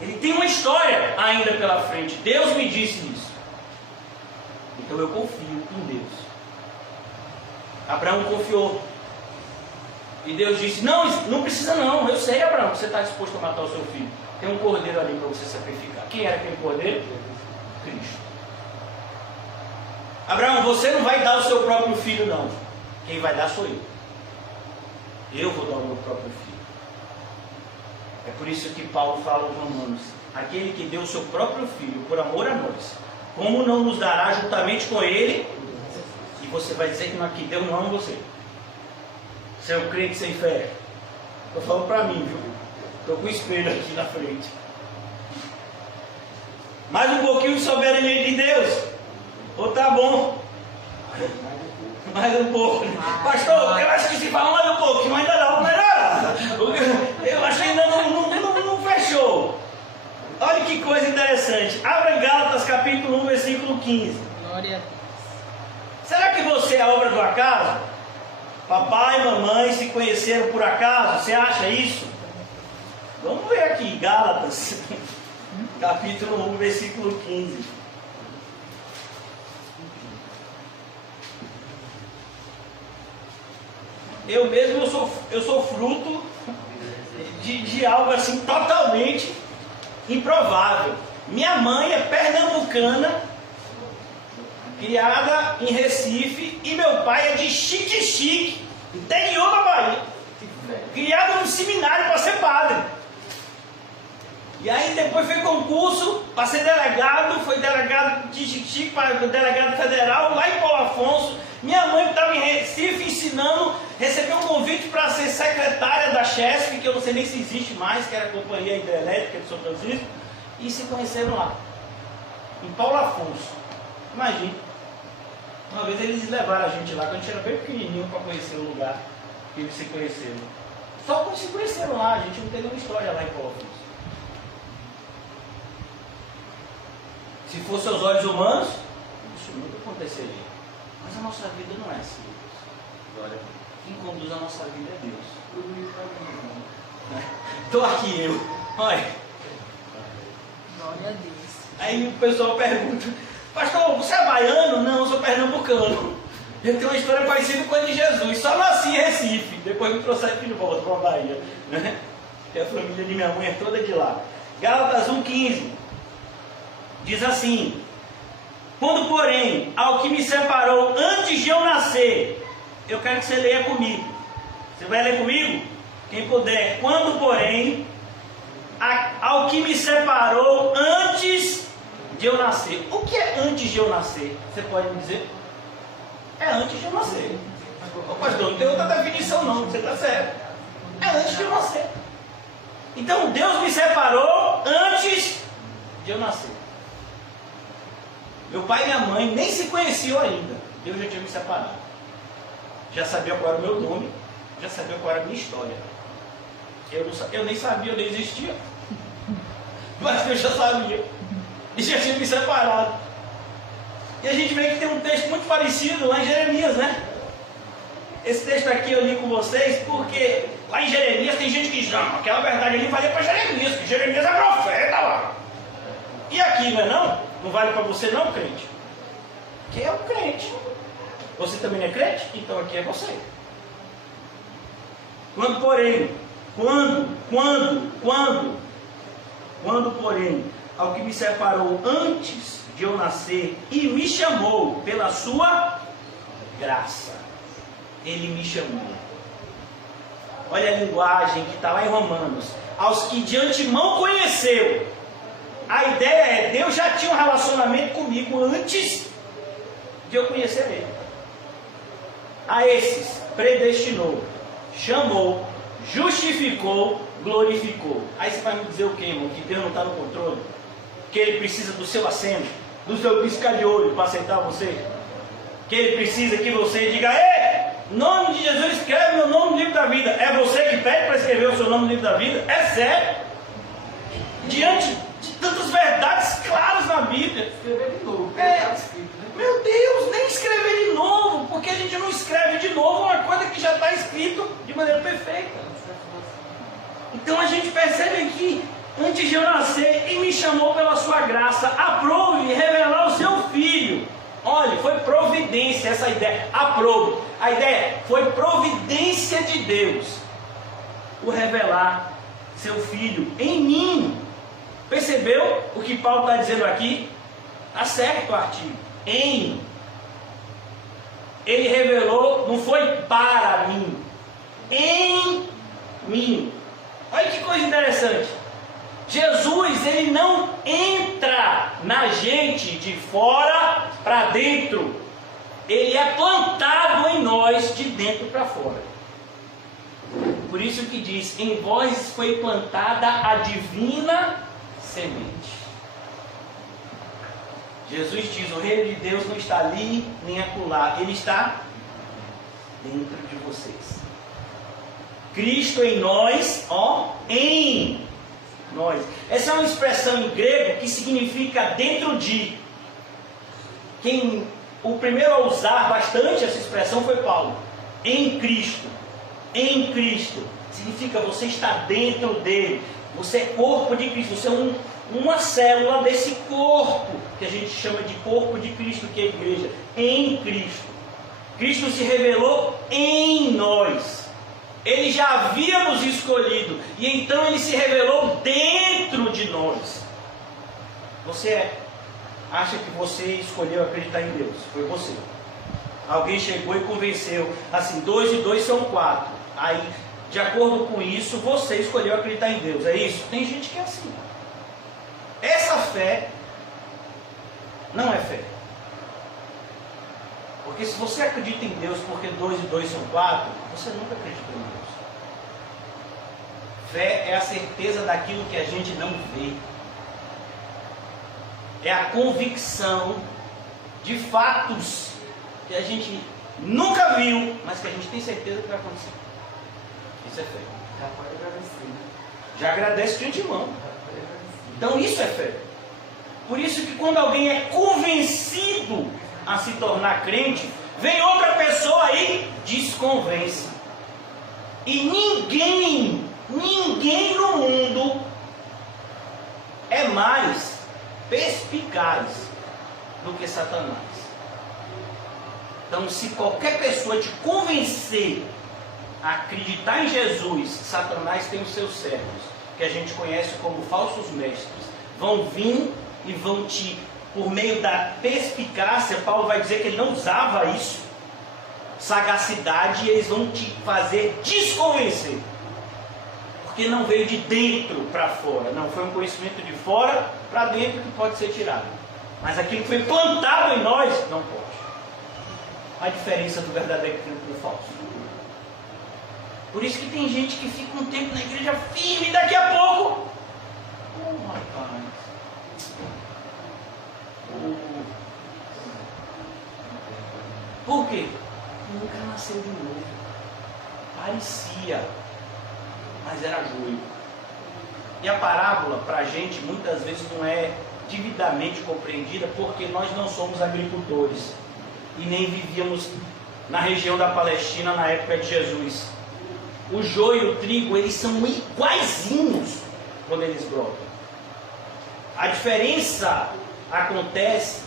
ele tem uma história ainda pela frente. Deus me disse isso. Então eu confio em Deus. Abraão confiou. E Deus disse, não precisa não. Eu sei, Abraão, que você está disposto a matar o seu filho. Tem um cordeiro ali para você sacrificar. Quem era aquele cordeiro? Cristo. Abraão, você não vai dar o seu próprio filho não. Quem vai dar sou eu. Eu vou dar o meu próprio filho. É por isso que Paulo fala aos Romanos, aquele que deu o seu próprio filho por amor a nós, como não nos dará juntamente com ele? E você vai dizer que não aqui Deus não ama você. Você é um crente sem fé. Estou falando para mim, viu? Estou com o espelho aqui na frente. Mais um pouquinho de soberania de Deus. Ou tá bom? Mais um pouco. Pastor, eu acho que se fala mais um pouquinho, ainda não, não é nada. Eu acho que ainda não fechou. que coisa interessante. Abra em Gálatas capítulo 1, versículo 15. Glória a Deus. Será que você é obra do acaso? Papai e mamãe se conheceram por acaso? Você acha isso? Vamos ver aqui, Gálatas, capítulo 1, versículo 15. Eu mesmo eu sou fruto de algo assim totalmente improvável. Minha mãe é pernambucana, criada em Recife, e meu pai é de Xique-Xique, interior da Bahia, criado num seminário para ser padre. E aí depois fez concurso para ser delegado, foi delegado de Xique-Xique para delegado federal lá em Paulo Afonso. Minha mãe estava em Recife ensinando, recebeu um convite para ser secretária da Chesf, que eu não sei nem se existe mais, que era a Companhia Hidrelétrica de São Francisco, e se conheceram lá, em Paulo Afonso. Imagina. Uma vez eles levaram a gente lá, quando a gente era bem pequenininho, para conhecer o lugar que eles se conheceram. Só quando se conheceram lá, a gente não tem nenhuma história lá em Paulo Afonso. Se fosse aos olhos humanos, isso nunca aconteceria. Mas a nossa vida não é assim. Olha, quem conduz a nossa vida é Deus. Estou aqui eu. Olha. Glória a Deus. Aí o pessoal pergunta: pastor, você é baiano? Não, eu sou pernambucano. Eu tenho uma história parecida com a de Jesus. Só nasci em Recife. Depois me trouxeram aqui de volta para a Bahia. Que a família de minha mãe é toda de lá. Gálatas 1,15 diz assim: quando, porém, ao que me separou antes de eu nascer, eu quero que você leia comigo. Você vai ler comigo? Quem puder. Quando, porém, ao que me separou antes de eu nascer. O que é antes de eu nascer? Você pode me dizer? É antes de eu nascer. Ô, pastor, não tem outra definição não, você está certo. É antes de eu nascer. Então Deus me separou antes de eu nascer. Meu pai e minha mãe nem se conheciam ainda. Deus já tinha me separado. Já sabia qual era o meu nome, já sabia qual era a minha história. Eu nem sabia, eu nem existia. Mas Deus já sabia. E já tinha me separado. E a gente vê que tem um texto muito parecido lá em Jeremias, né? Esse texto aqui eu li com vocês porque lá em Jeremias tem gente que diz: não, aquela verdade ali valia para Jeremias, que Jeremias é profeta lá. E aqui, não é não? Não vale para você não, crente? Que é o crente. Você também não é crente? Então aqui é você. Quando, porém, porém, ao que me separou antes de eu nascer e me chamou pela sua graça, ele me chamou. Olha a linguagem que está lá em Romanos. Aos que de antemão conheceu. A ideia é, Deus já tinha um relacionamento comigo antes de eu conhecer Ele. A esses predestinou, chamou, justificou, glorificou. Aí você vai me dizer o quê, irmão? Que Deus não está no controle? Que Ele precisa do seu aceno, do seu piscar de olho para aceitar você? Que Ele precisa que você diga: ei, em nome de Jesus, escreve meu nome no livro da vida. É você que pede para escrever o seu nome no livro da vida? É sério? Diante de tantas verdades claras na Bíblia. Escrever de novo, está escrito, né? Meu Deus, nem escrever de novo, porque a gente não escreve de novo uma coisa que já está escrito de maneira perfeita. Então a gente percebe aqui, antes de eu nascer, e me chamou pela sua graça, aprove revelar o seu Filho. Olha, foi providência essa ideia, aprove. A ideia foi providência de Deus, o revelar seu Filho em mim. Percebeu o que Paulo está dizendo aqui? Está certo o artigo. Em. Ele revelou, não foi para mim. Em mim. Olha que coisa interessante. Jesus, ele não entra na gente de fora para dentro. Ele é plantado em nós de dentro para fora. Por isso que diz: em vós foi plantada a divina semente. Jesus diz: o reino de Deus não está ali nem acolá, ele está dentro de vocês. Cristo em nós, ó, em nós. Essa é uma expressão em grego que significa dentro de. O primeiro a usar bastante essa expressão foi Paulo. Em Cristo. Em Cristo. Significa você está dentro dele. Você é corpo de Cristo. Você é uma célula desse corpo, que a gente chama de corpo de Cristo, que é a igreja. Em Cristo. Cristo se revelou em nós. Ele já havia nos escolhido. E então ele se revelou dentro de nós. Você acha que você escolheu acreditar em Deus? Foi você. Alguém chegou e convenceu. Assim, 2 e 2 são 4. Aí, de acordo com isso, você escolheu acreditar em Deus. É isso? Tem gente que é assim. Essa fé não é fé. Porque se você acredita em Deus porque 2 e 2 são 4, você nunca acreditou em Deus. Fé é a certeza daquilo que a gente não vê. É a convicção de fatos que a gente nunca viu, mas que a gente tem certeza que vai acontecer. Isso é fé. Já pode agradecer. Já agradece de antemão. Então isso é fé. Por isso que quando alguém é convencido a se tornar crente, vem outra pessoa aí e desconvence. E ninguém no mundo é mais perspicaz do que Satanás. Então, se qualquer pessoa te convencer a acreditar em Jesus, Satanás tem os seus servos, que a gente conhece como falsos mestres. Vão vir e vão te, por meio da perspicácia, Paulo vai dizer que ele não usava isso, sagacidade, e eles vão te fazer desconvencer. Porque não veio de dentro para fora, não, foi um conhecimento de fora para dentro que pode ser tirado. Mas aquilo que foi plantado em nós, não pode. A diferença do verdadeiro crente do falso. Por isso que tem gente que fica um tempo na igreja firme e daqui a pouco... Oh, rapaz... Por quê? Nunca nasceu de novo. Parecia, mas era joio. E a parábola, para a gente, muitas vezes não é devidamente compreendida, porque nós não somos agricultores e nem vivíamos na região da Palestina na época de Jesus. O joio e o trigo, eles são iguaizinhos quando eles brotam. A diferença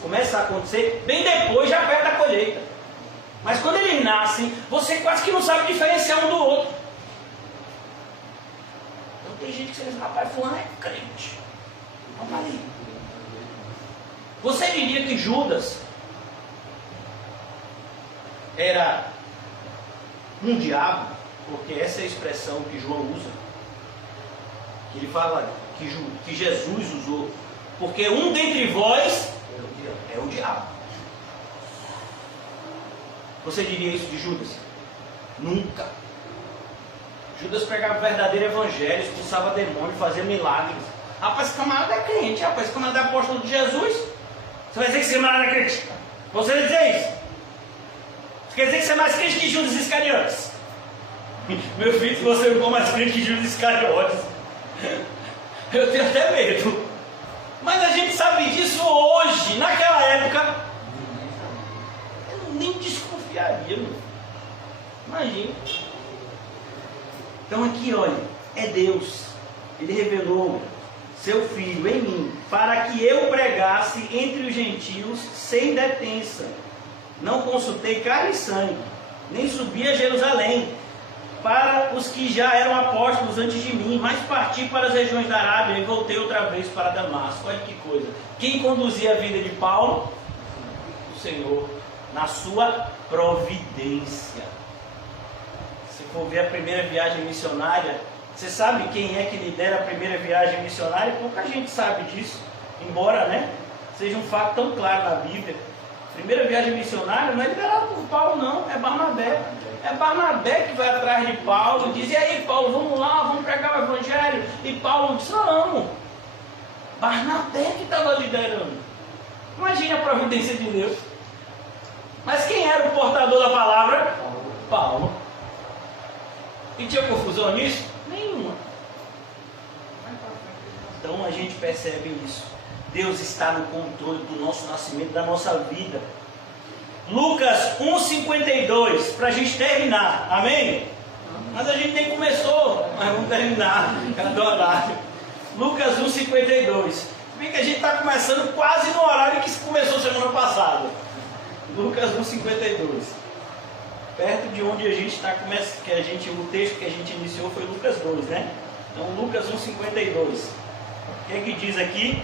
começa a acontecer bem depois, já perto da colheita. Mas quando eles nascem, você quase que não sabe diferenciar um do outro. Então tem gente que você diz, rapaz, fulano é crente. Vamos ali. Você diria que Judas era um diabo? Porque essa é a expressão que João usa. Que ele fala que Jesus usou. Porque um dentre vós é o diabo. Você diria isso de Judas? Nunca. Judas pregava o verdadeiro evangelho, expulsava demônio, fazia milagres. Rapaz, esse camarada é crente, rapaz, esse camarada é apóstolo de Jesus. Você vai dizer que esse camarada é crente? Você vai dizer isso? Você quer dizer que você é mais crente que Judas Iscariotes? Meu filho, se você não for mais crente que Judas Iscariotes, eu tenho até medo. Mas a gente sabe disso hoje. Naquela época, eu nem desconfiaria, meu. Imagina. Então aqui, olha, é Deus. Ele revelou seu Filho em mim, para que eu pregasse entre os gentios sem detença. Não consultei carne e sangue, nem subi a Jerusalém, para os que já eram apóstolos antes de mim, mas parti para as regiões da Arábia e voltei outra vez para Damasco. Olha que coisa. Quem conduzia a vida de Paulo? O Senhor, na sua providência. Se for ver a primeira viagem missionária, você sabe quem é que lidera a primeira viagem missionária? Pouca gente sabe disso, embora, né, seja um fato tão claro na Bíblia. A primeira viagem missionária não é liderada por Paulo, não, é Barnabé. É Barnabé que vai atrás de Paulo e diz, e aí Paulo, vamos lá, vamos pregar o evangelho. E Paulo diz, não, Barnabé que estava liderando. Imagine a providência de Deus. Mas quem era o portador da palavra? Paulo. E tinha confusão nisso? Nenhuma. Então a gente percebe isso. Deus está no controle do nosso nascimento, da nossa vida. Lucas 1,52, para a gente terminar, amém? Mas a gente nem começou, mas vamos terminar, cada horário. Lucas 1,52. Bem que a gente está começando quase no horário que começou semana passada. Lucas 1,52. Perto de onde a gente está começando, o texto que a gente iniciou foi Lucas 2, né? Então Lucas 1,52. O que é que diz aqui?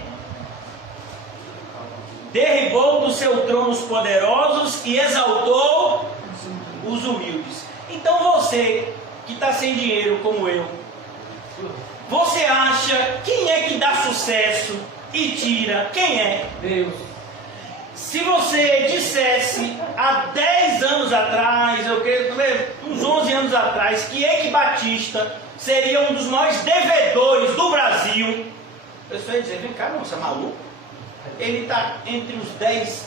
Derribou do seu trono os poderosos e exaltou os humildes. Então você que está sem dinheiro como eu, você acha quem é que dá sucesso e tira? Quem é? Deus. Se você dissesse há 10 anos atrás, uns 11 anos atrás, que Eike Batista seria um dos maiores devedores do Brasil, a pessoa ia dizer, vem cá, não, você é maluco? Ele está entre os 10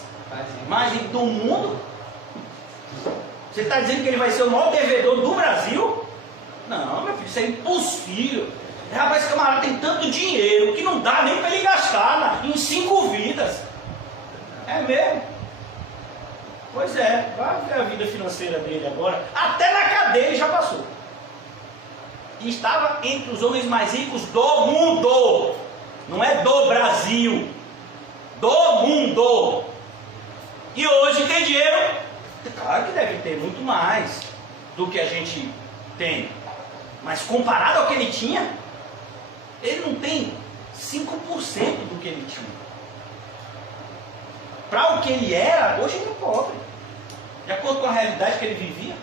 mais ricos do mundo? Você está dizendo que ele vai ser o maior devedor do Brasil? Não, meu filho, isso é impossível. Rapaz, esse camarada tem tanto dinheiro que não dá nem para ele gastar em 5 vidas. É mesmo? Pois é, vai ver a vida financeira dele agora. Até na cadeia ele já passou. E estava entre os homens mais ricos do mundo. Não é do Brasil. Do mundo. E hoje tem dinheiro? Claro que deve ter muito mais do que a gente tem. Mas comparado ao que ele tinha, ele não tem 5% do que ele tinha. Para o que ele era, hoje ele é pobre. De acordo com a realidade que ele vivia.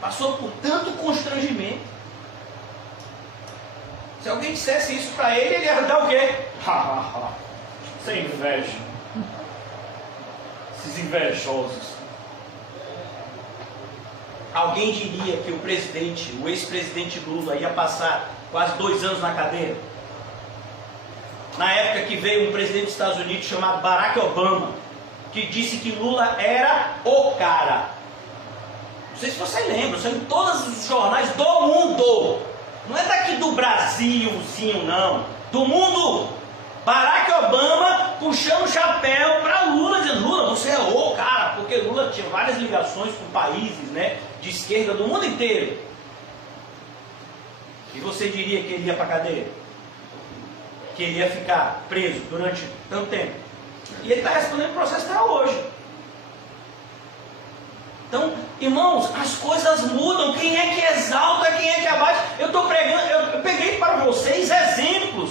Passou por tanto constrangimento. Se alguém dissesse isso para ele, ele ia dar o quê? Sem inveja. Esses invejosos. Alguém diria que o ex-presidente Lula ia passar quase 2 anos na cadeira? Na época que veio um presidente dos Estados Unidos chamado Barack Obama, que disse que Lula era o cara. Não sei se você lembra, saiu em todos os jornais do mundo. Não é daqui do Brasilzinho, não. Do mundo. Barack Obama puxando o chapéu para Lula, dizendo, Lula, você é o cara, porque Lula tinha várias ligações com países, né, de esquerda do mundo inteiro. E você diria que ele ia para a cadeia? Que ele ia ficar preso durante tanto tempo? E ele está respondendo o processo até hoje. Então, irmãos, as coisas mudam. Quem é que exalta, quem é que abaixa? Eu estou pregando, eu peguei para vocês exemplos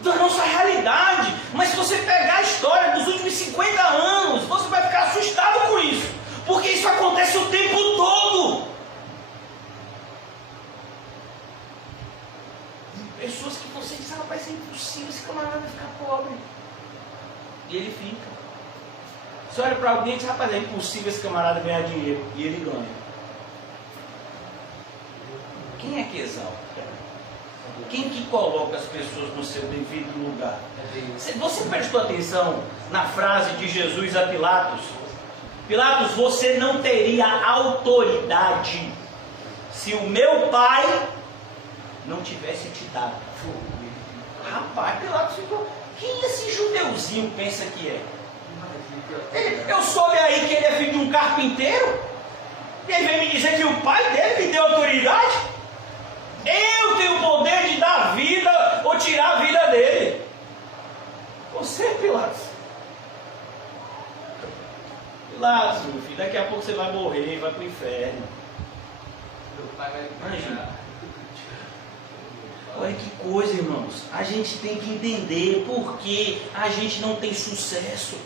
da nossa realidade. Mas se você pegar a história dos últimos 50 anos, você vai ficar assustado com isso. Porque isso acontece o tempo todo. Pessoas que você diz, rapaz, é impossível esse camarada ficar pobre. E ele fica. Você olha para alguém e diz, rapaz, é impossível esse camarada ganhar dinheiro. E ele ganha. Quem é que exalta? Quem que coloca as pessoas no seu devido lugar? Você prestou atenção na frase de Jesus a Pilatos? Pilatos, você não teria autoridade se o meu pai não tivesse te dado. Rapaz, Pilatos ficou... Quem esse judeuzinho pensa que é? Eu soube aí que ele é filho de um carpinteiro. E ele vem me dizer que o pai dele me deu autoridade. Eu tenho o poder de dar vida ou tirar a vida dele. Você, Pilatos. Pilatos, meu filho, daqui a pouco você vai morrer, vai para o inferno. Imagina. Olha que coisa, irmãos. A gente tem que entender por que a gente não tem sucesso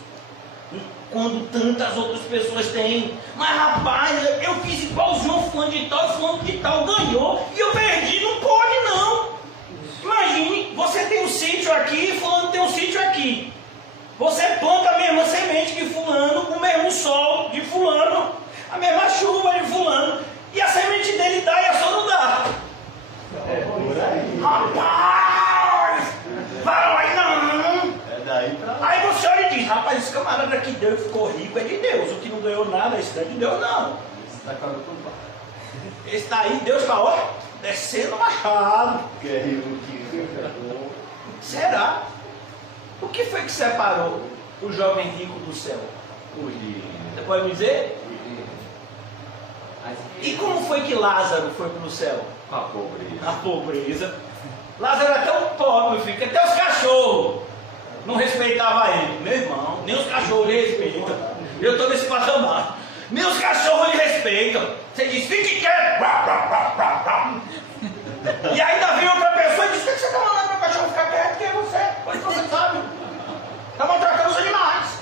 quando tantas outras pessoas têm. Mas rapaz, eu fiz igualzinho o fulano de tal ganhou e eu perdi. Não pode não. Imagine, você tem um sítio aqui, fulano tem um sítio aqui. Você planta a mesma semente que fulano, o mesmo sol de fulano, a mesma chuva de fulano, e a semente dele dá e a sua não dá. É por aí. Rapaz! Vai não! É daí pra lá. Aí você olha e diz, rapaz, esse camarada que deu e ficou rico é de Deus. O que não ganhou nada, esse não é de Deus não. Esse tá com a culpa. Esse tá aí, Deus está, ó, descendo o machado. Será? O que foi que separou o jovem rico do céu? Você pode me dizer? E como foi que Lázaro foi para o céu? A pobreza. A pobreza. Lázaro era tão pobre, filho, que até os cachorros não respeitavam ele. Meu irmão, nem os cachorros lhe respeitam. Eu estou nesse patamar. Nem os cachorros lhe respeitam. Você diz, fique quieto. E ainda vem outra pessoa e diz, o que você está mandando meu cachorro ficar quieto? Quem é você? Pois você sabe. Está maltratando os animais.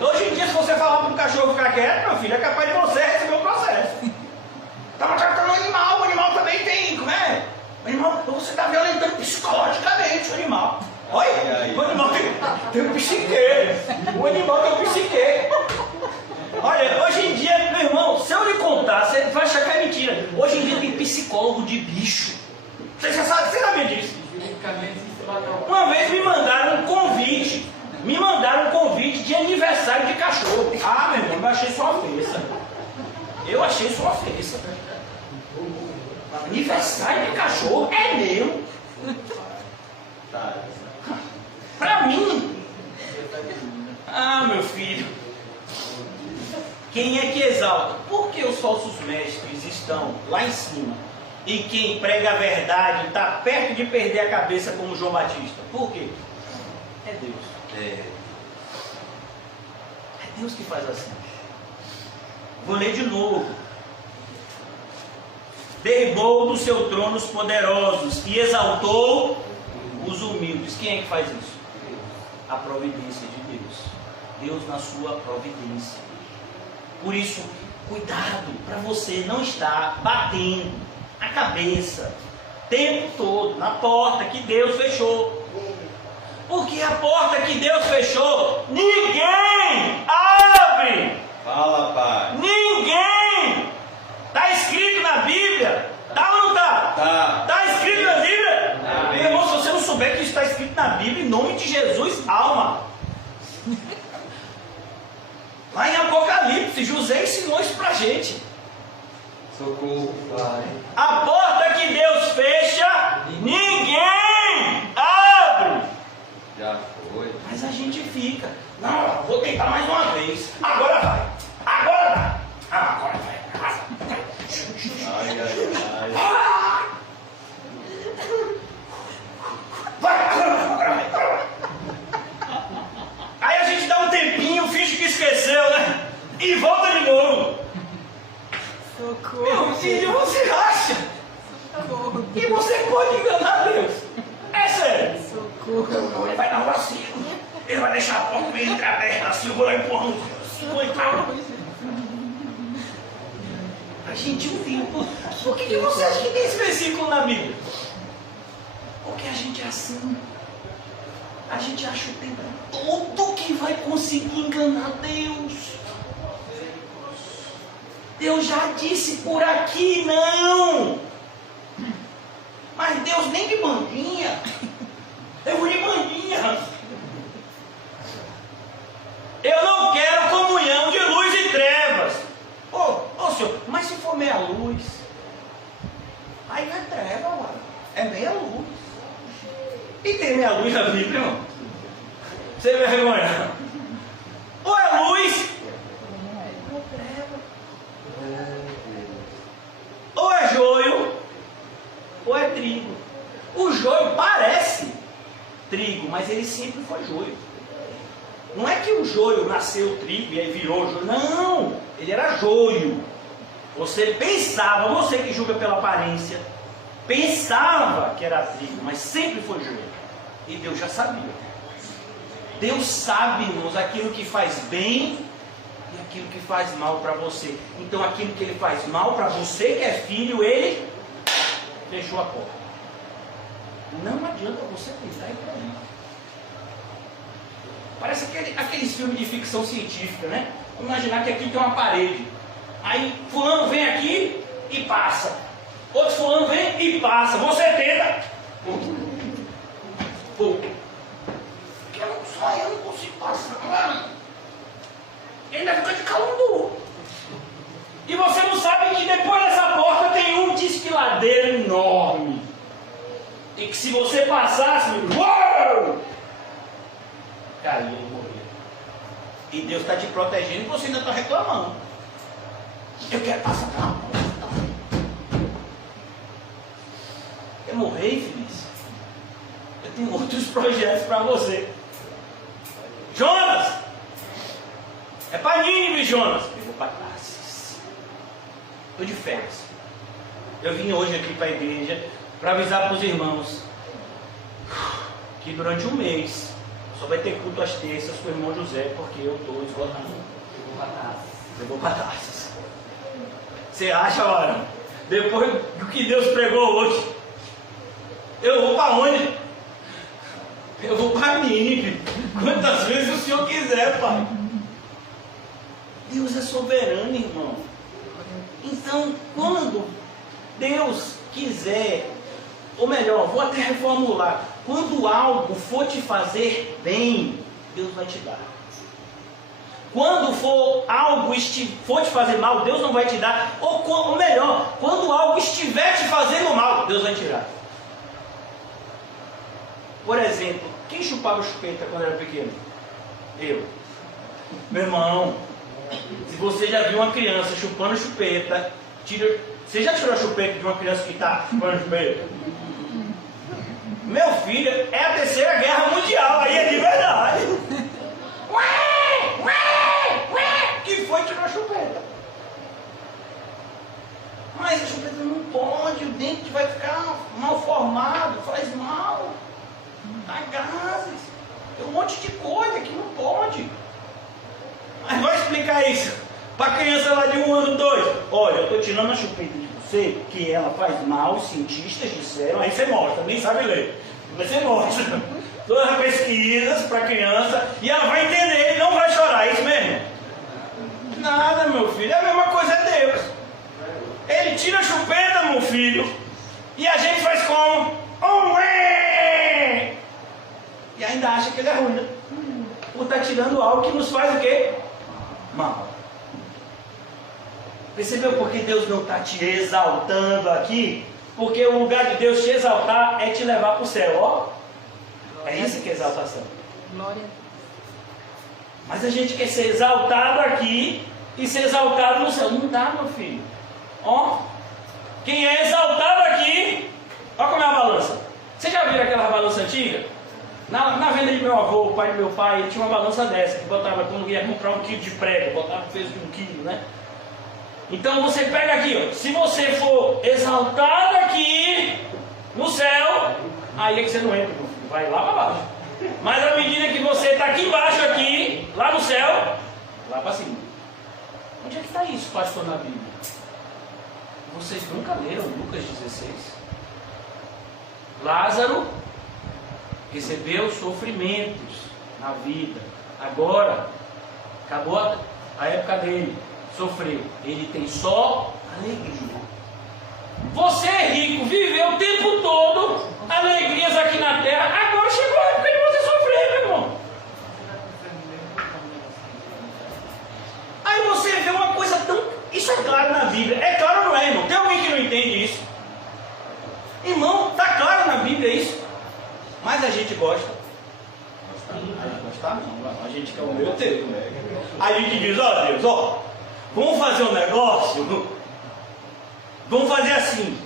Hoje em dia, se você falar para um cachorro ficar quieto, meu filho, é capaz de você receber o processo. Está maltratando o animal também tem, como é? O animal, você está violentando psicologicamente o animal. Olha, o animal tem um psique. O animal tem um psique. Olha, hoje em dia, meu irmão, se eu lhe contar, você vai achar que é mentira. Hoje em dia tem psicólogo de bicho. Você já sabe, você sabia disso? Uma vez me mandaram um convite. De aniversário de cachorro. Ah, meu irmão, eu achei isso uma ofensa. Eu achei isso uma ofensa. Aniversário de cachorro é meu. Pra mim. Ah, meu filho. Quem é que exalta? Por que os falsos mestres estão lá em cima? E quem prega a verdade está perto de perder a cabeça como João Batista? Por quê? É Deus. É Deus que faz assim. Vou ler de novo. Derribou do seu trono os poderosos e exaltou os humildes. Quem é que faz isso? A providência de Deus. Deus na sua providência. Por isso, cuidado para você não estar batendo a cabeça o tempo todo na porta que Deus fechou. Porque a porta que Deus fechou, ninguém abre. Fala, pai. Ninguém. Está escrito na Bíblia. Tá ou não tá? Tá. Está escrito na Bíblia? Tá. Meu irmão, se você não souber que isso está escrito na Bíblia, em nome de Jesus, alma. Lá em Apocalipse, José ensinou isso pra gente. Socorro, pai. A porta que Deus fecha, ninguém abre. Já foi. Mas a gente fica. Não, vou tentar mais uma vez. Agora vai. Agora vai. Agora vai. Ai, ai, ai. Vai, agora vai, agora vai, agora vai. Aí a gente dá um tempinho, finge que esqueceu, né? E volta de novo. Socorro. Meu filho, você acha Socorro. que você pode enganar Deus? É sério. Socorro. Ele vai dar um vacilo. Ele vai deixar a porta bem entreaberta assim, eu vou lá empurrando. Vou entrar. A gente ouviu. Por que você acha que tem esse versículo na Bíblia? Porque a gente é assim. A gente acha o tempo todo que vai conseguir enganar Deus. Deus já disse por aqui, não. Mas Deus nem de bandinha. Eu vou de bandinha. Eu não quero comunhão de luz e trevas. Ô senhor, mas se for meia luz, aí não é treva, mano. É meia luz. E tem meia luz na Bíblia, irmão? Você me vergonha. Ou é luz, ou é joio, ou é trigo. O joio parece trigo, mas ele sempre foi joio. Não é que o joio nasceu trigo e aí virou joio. Não, ele era joio. Você pensava, você que julga pela aparência, pensava que era trigo, mas sempre foi joio. E Deus já sabia. Deus sabe, irmãos, aquilo que faz bem e aquilo que faz mal para você. Então aquilo que ele faz mal para você que é filho, ele fechou a porta. Não adianta você tentar ir para ele. Parece aqueles filmes de ficção científica, né? Vamos imaginar que aqui tem uma parede. Aí fulano vem aqui e passa. Outro fulano vem e passa. Você tenta. Porque só eu não consigo passar. Ele ainda fica de calundu. E você não sabe que depois dessa porta tem um diz que lá se você passasse, uou! Caía e morria. E Deus está te protegendo e você ainda está reclamando. Eu quero passar. Não. Quer morrer, infeliz? Eu tenho outros projetos para você. Jonas! É para Nínive, Jonas. Eu vou para Tarsis. Estou de férias. Eu vim hoje aqui para a igreja para avisar para os irmãos que durante um mês só vai ter culto às terças com o irmão José, porque eu estou esgotado. Eu vou para Tarsis. Você acha, Lara? Depois do que Deus pregou hoje, eu vou para onde? Eu vou para Nínive. Quantas vezes o Senhor quiser, Pai. Deus é soberano, irmão. Então, quando Deus quiser, ou melhor, vou até reformular, quando algo for te fazer bem, Deus vai te dar. Quando for algo for te fazer mal, Deus não vai te dar. Ou melhor, quando algo estiver te fazendo mal, Deus vai tirar. Por exemplo, quem chupava chupeta quando era pequeno? Eu. Meu irmão, se você já viu uma criança chupando chupeta, você já tirou a chupeta de uma criança que está chupando chupeta? Meu filho, é a Terceira Guerra Mundial, aí é de verdade. Que foi tirar a chupeta? Mas a chupeta não pode, o dente vai ficar mal formado, faz mal. Dá gases, tem um monte de coisa que não pode. Mas vai explicar isso para a criança lá de 1 ano, 2. Olha, eu estou tirando a chupeta de você, que ela faz mal, os cientistas disseram, aí você mostra, nem sabe ler. Você mostra todas as pesquisas para a criança e ela vai entender, não vai chorar, é isso mesmo? Nada, meu filho, a mesma coisa é Deus. Ele tira a chupeta, meu filho, e a gente faz como? E ainda acha que ele é ruim, né? Por estar tirando algo que nos faz o quê? Mal. Percebeu por que Deus não está te exaltando aqui? Porque o lugar de Deus te exaltar é te levar para o céu, ó. É isso que é exaltação. Glória. Mas a gente quer ser exaltado aqui e ser exaltado no céu. Não dá, meu filho. Ó. Quem é exaltado aqui, ó como é a balança. Você já viu aquela balança antiga? Na venda de meu avô, o pai do meu pai, ele tinha uma balança dessa, que botava, quando ia comprar 1 quilo de prego, botava o peso de 1 quilo, né? Então você pega aqui, ó, se você for exaltado aqui, no céu, aí é que você não entra, vai lá para baixo. Mas à medida que você está aqui embaixo, aqui, lá no céu, lá para cima. Onde é que está isso, pastor, na Bíblia? Vocês nunca leram Lucas 16? Lázaro recebeu sofrimentos na vida. Agora, acabou a época dele. Sofreu. Ele tem só alegria. Você é rico, viveu o tempo todo alegrias aqui na terra. Agora chegou a época de você sofrer, meu irmão. Aí você vê uma coisa tão... Isso é claro na Bíblia. É claro ou não é, irmão? Tem alguém que não entende isso? Irmão, está claro na Bíblia isso. Mas a gente gosta. Gostar não. A gente quer o meu tempo. A gente diz, ó Deus, ó, vamos fazer um negócio. Vamos fazer assim.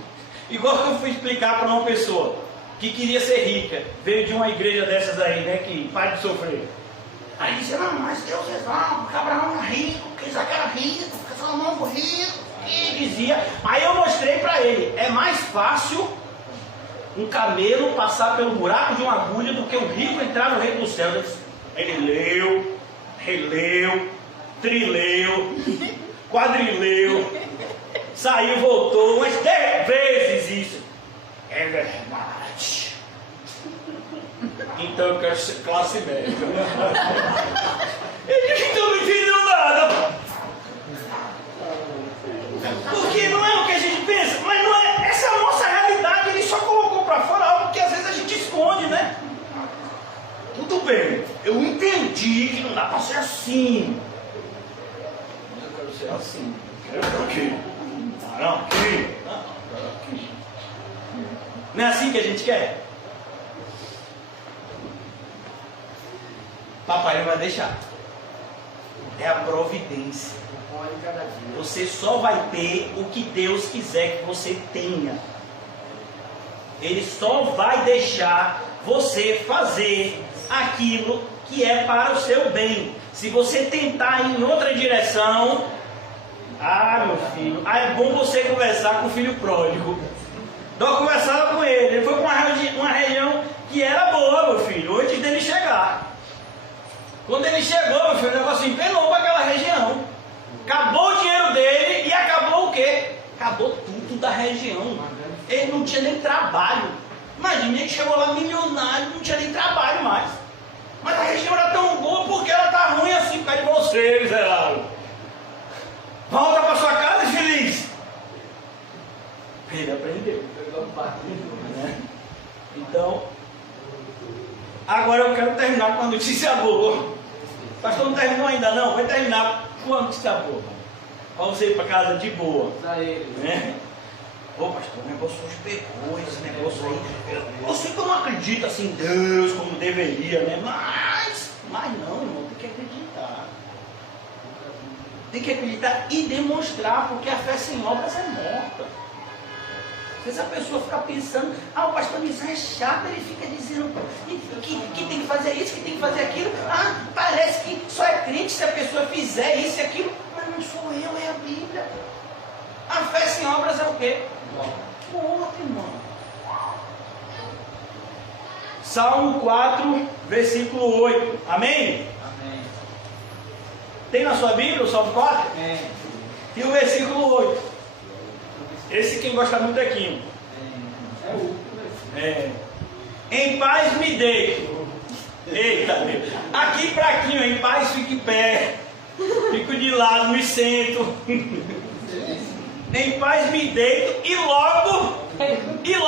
Igual que eu fui explicar para uma pessoa que queria ser rica. Veio de uma igreja dessas aí, né? Que para de sofrer. Aí disse, não, mas Deus resolve, porque Abraão era rico, porque Isaac era rico, porque Salomão foi rico. E dizia. Aí eu mostrei para ele, é mais fácil um camelo passar pelo buraco de uma agulha do que um rico entrar no reino dos céus. Ele leu, releu, trileu, quadrileu, saiu, voltou umas 10 vezes isso. É verdade. Então eu quero ser classe média. Ele disse que não entendeu nada. Porque não é o que a gente pensa, mas não é. Essa é a nossa realidade. Ele só colocou para fora algo que às vezes a gente esconde, né? Tudo bem, eu entendi que não dá para ser assim. Mas eu quero ser assim. Eu quero aqui. Não, aqui. Não, eu quero aqui. Não é assim que a gente quer? Papai não vai deixar. É a providência. Pode cada dia. Você só vai ter o que Deus quiser que você tenha. Ele só vai deixar você fazer aquilo que é para o seu bem. Se você tentar ir em outra direção, meu filho, é bom você conversar com o filho pródigo. Eu conversava com ele, ele foi para uma região que era boa, meu filho, antes dele chegar. Quando ele chegou, meu filho, o negócio empenou para aquela região. Acabou o dinheiro dele e acabou o quê? Acabou tudo da região. Ele não tinha nem trabalho. Imagina, ele chegou lá milionário, não tinha nem trabalho mais. Mas a região era tão boa porque ela tá ruim assim por causa de você, miserável. Volta para sua casa feliz. Ele aprendeu. Né? Então, agora eu quero terminar com a notícia boa. Pastor, não terminou ainda não? Vai terminar com a notícia boa. Para você ir para casa de boa. Né? Ô pastor, o negócio hoje pegou, esse negócio aí. Eu sei que eu não acredito assim em Deus como deveria, né? Mas não, irmão, tem que acreditar. Tem que acreditar e demonstrar, porque a fé sem obras é morta. Às vezes a pessoa fica pensando, o pastor Nizam é chato, ele fica dizendo que tem que fazer isso, que tem que fazer aquilo. Parece que só é crente se a pessoa fizer isso e aquilo. Mas não sou eu, é a Bíblia. A fé sem obras é o quê? Morto, irmão. Salmo 4, versículo 8. Amém? Amém. Tem na sua Bíblia o Salmo 4? Amém. E o versículo 8. Esse quem gosta muito é Quinho. É o último. Em paz me deito. Eita Deus. Aqui para Quinho, em paz fique em pé. Fico de lado, me sento. Em paz me deito e logo. Diga,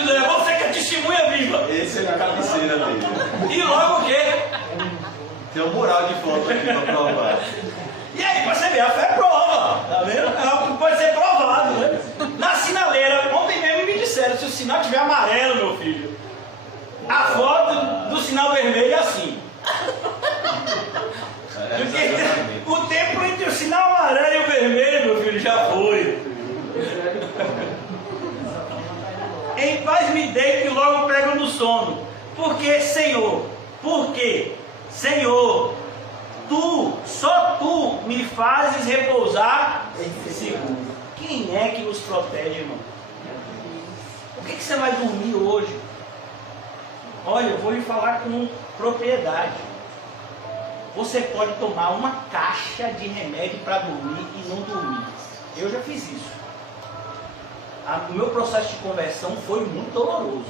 José, você que é testemunha viva. Esse é a cabeceira dele. E logo o quê? Tem um mural de foto aqui para provar. E aí, para você ver, a fé prova, tá vendo? É algo que pode ser provado, né? Na sinaleira, ontem mesmo me disseram, se o sinal estiver amarelo, meu filho, a foto do sinal vermelho é assim. Porque o tempo entre o sinal amarelo e o vermelho, meu filho, já foi. Em paz me deito e logo pego no sono. Porque, Senhor, só Tu me fazes repousar seguro. Quem é que nos protege, irmão? Por que você vai dormir hoje? Olha, eu vou lhe falar com propriedade. Você pode tomar uma caixa de remédio para dormir e não dormir. Eu já fiz isso. O meu processo de conversão foi muito doloroso.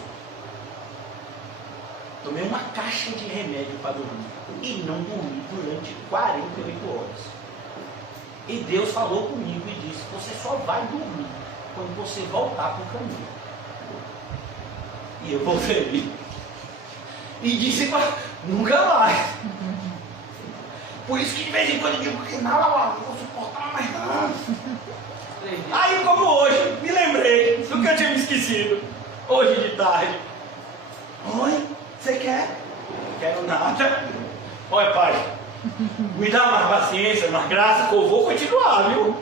Tomei uma caixa de remédio para dormir e não dormi durante 48 horas. E Deus falou comigo e disse: você só vai dormir quando você voltar para o caminho. E eu voltei. E disse: nunca mais. Por isso que de vez em quando eu digo que não vou suportar mais não. Aí como hoje, me lembrei do que eu tinha me esquecido. Hoje de tarde. Oi, você quer? Não quero nada. Olha, pai, me dá mais paciência, mais graça, que eu vou continuar, viu?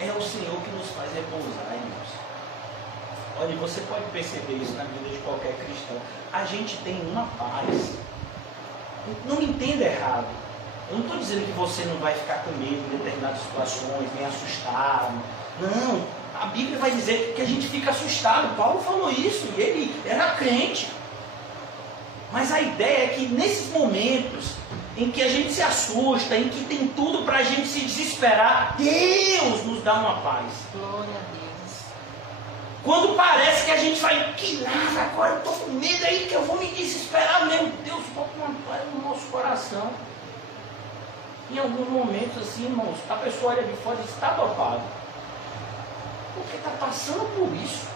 É o Senhor que nos faz repousar, irmãos. Olha, você pode perceber isso na vida de qualquer cristão. A gente tem uma paz. Não me entenda errado. Eu não estou dizendo que você não vai ficar com medo em determinadas situações, nem assustado. Não, a Bíblia vai dizer que a gente fica assustado. Paulo falou isso, e ele era crente. Mas a ideia é que nesses momentos em que a gente se assusta, em que tem tudo para a gente se desesperar, Deus nos dá uma paz. Glória a Deus. Quando parece que a gente vai, que nada, agora eu estou com medo aí que eu vou me desesperar mesmo. Deus bota uma paz no nosso coração. Em alguns momentos assim, irmãos, a pessoa olha de fora e diz: está dopado. Porque está passando por isso.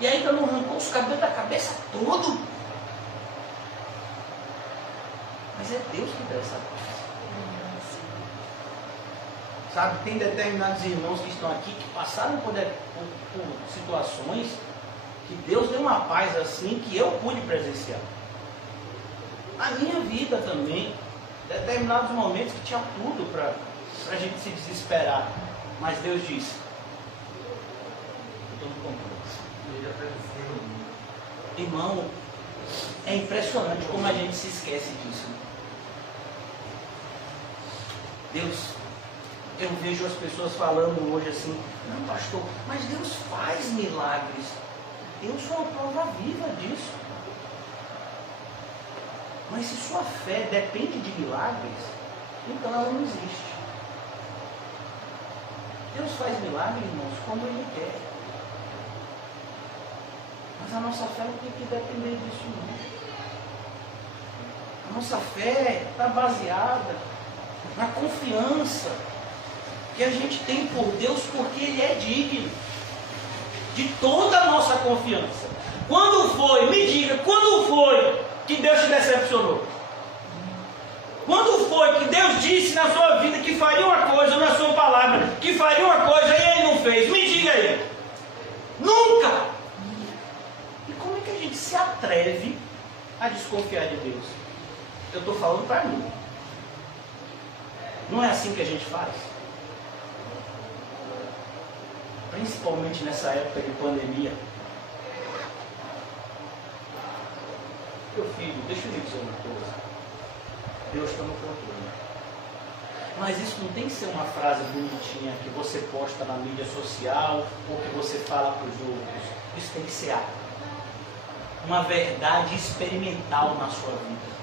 E ainda não arrancou os cabelos da cabeça todo. Mas é Deus que dá essa paz. Sabe, tem determinados irmãos que estão aqui que passaram por situações que Deus deu uma paz assim que eu pude presenciar. Na minha vida também, determinados momentos que tinha tudo para a gente se desesperar. Mas Deus disse, eu estou no controle. Irmão, é impressionante como a gente se esquece disso. Deus, eu vejo as pessoas falando hoje assim, não pastor, mas Deus faz milagres. Eu sou uma prova viva disso. Mas se sua fé depende de milagres, então ela não existe. Deus faz milagres, irmãos, quando Ele quer. Mas a nossa fé não tem que depender disso, não. A nossa fé está baseada na confiança que a gente tem por Deus, porque Ele é digno de toda a nossa confiança. Quando foi, me diga, quando foi que Deus te decepcionou? Quando foi que Deus disse na sua vida que faria uma coisa, na sua palavra, que faria uma coisa e Ele não fez? Me diga aí. Nunca! E como é que a gente se atreve a desconfiar de Deus? Eu estou falando para mim. Não é assim que a gente faz? Principalmente nessa época de pandemia. Meu filho, deixa eu lhe dizer uma coisa. Deus está no controle. Mas isso não tem que ser uma frase bonitinha que você posta na mídia social ou que você fala para os outros. Isso tem que ser uma verdade experimental na sua vida.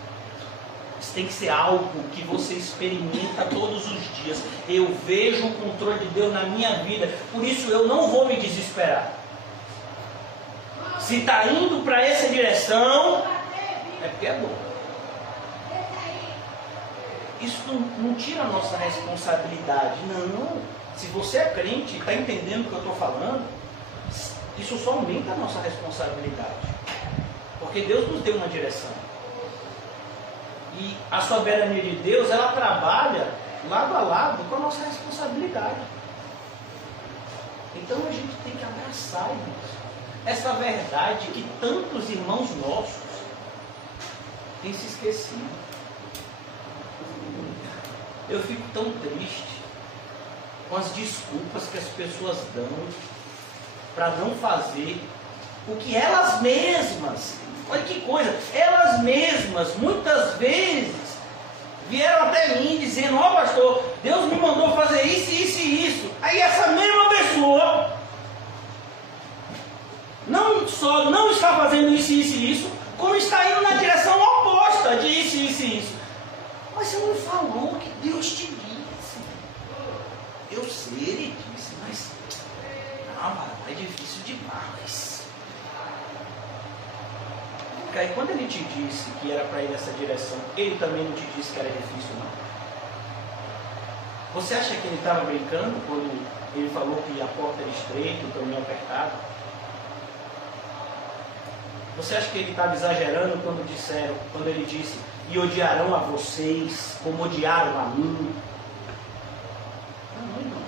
Isso tem que ser algo que você experimenta todos os dias. Eu vejo o controle de Deus na minha vida, por isso eu não vou me desesperar. Se está indo para essa direção, é porque é bom. Isso não tira a nossa responsabilidade. Não. Se você é crente e está entendendo o que eu estou falando, isso só aumenta a nossa responsabilidade. Porque Deus nos deu uma direção. E a soberania de Deus, ela trabalha lado a lado com a nossa responsabilidade. Então a gente tem que abraçar isso. Essa verdade que tantos irmãos nossos têm se esquecido. Eu fico tão triste com as desculpas que as pessoas dão para não fazer o que elas mesmas, olha que coisa, elas mesmas muitas vezes vieram até mim dizendo, ó pastor, Deus me mandou fazer isso, isso e isso. Aí essa mesma pessoa não só não está fazendo isso, isso e isso, como está indo na direção oposta de isso, isso e isso. Mas você não falou o que Deus te disse. Eu sei, Ele disse, mas não, é difícil demais. Porque aí quando Ele te disse que era para ir nessa direção, Ele também não te disse que era difícil, não. Você acha que Ele estava brincando quando Ele falou que a porta era estreita, o caminho apertado? Você acha que Ele estava exagerando quando Ele disse, e odiarão a vocês como odiaram a mim? Não, irmão.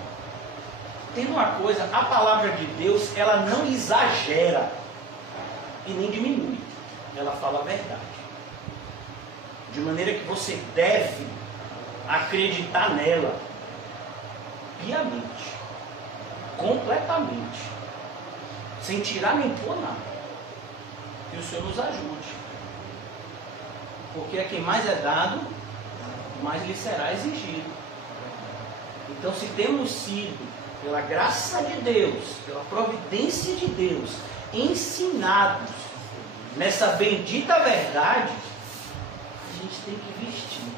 Tem uma coisa, a palavra de Deus, ela não exagera e nem diminui. Ela fala a verdade. De maneira que você deve acreditar nela piamente, completamente, sem tirar nem pôr nada. Que o Senhor nos ajude. Porque a quem mais é dado, mais lhe será exigido. Então, se temos sido, pela graça de Deus, pela providência de Deus, ensinados nessa bendita verdade, a gente tem que vestir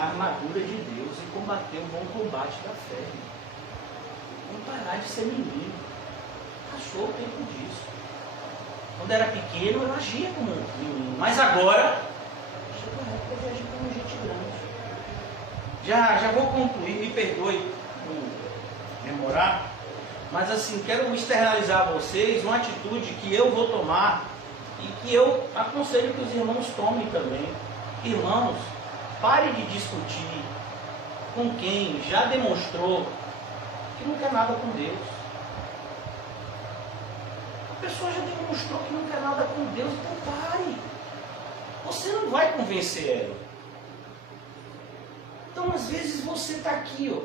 a armadura de Deus e combater o bom combate da fé. Não parar de ser menino. Passou o tempo disso. Quando era pequeno, eu agia como um menino, mas agora chegou a época de agir como gente grande. Já vou concluir, me perdoe por demorar, mas assim, quero externalizar a vocês uma atitude que eu vou tomar e que eu aconselho que os irmãos tomem também. Irmãos, pare de discutir com quem já demonstrou que não quer nada com Deus. pessoa já demonstrou que não quer nada com Deus, então pare. Você não vai convencer ela. Então, às vezes, você está aqui, ó,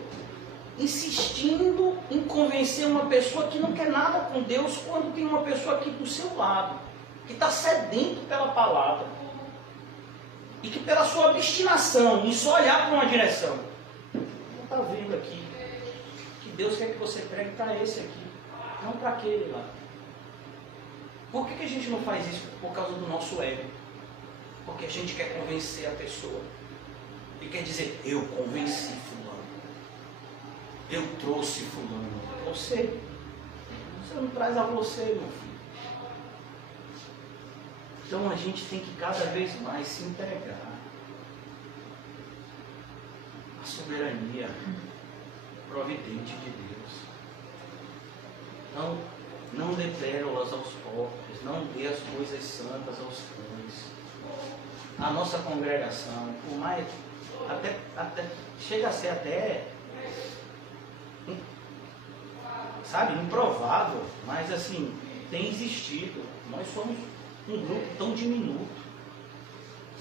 insistindo em convencer uma pessoa que não quer nada com Deus, quando tem uma pessoa aqui do seu lado, que está sedento pela palavra, e que pela sua obstinação em só olhar para uma direção, não está vendo aqui que Deus quer que você pregue para esse aqui, não para aquele lá. Por que a gente não faz isso? Por causa do nosso ego. Porque a gente quer convencer a pessoa. E quer dizer, eu convenci fulano. Eu trouxe fulano. Você não traz a você, meu filho. Então a gente tem que cada vez mais se entregar à soberania providente de Deus. Então, não dê pérolas aos pobres, não dê as coisas santas aos cães. A nossa congregação, por mais, até chega a ser até, sabe, improvável, mas assim, tem existido. Nós somos um grupo tão diminuto,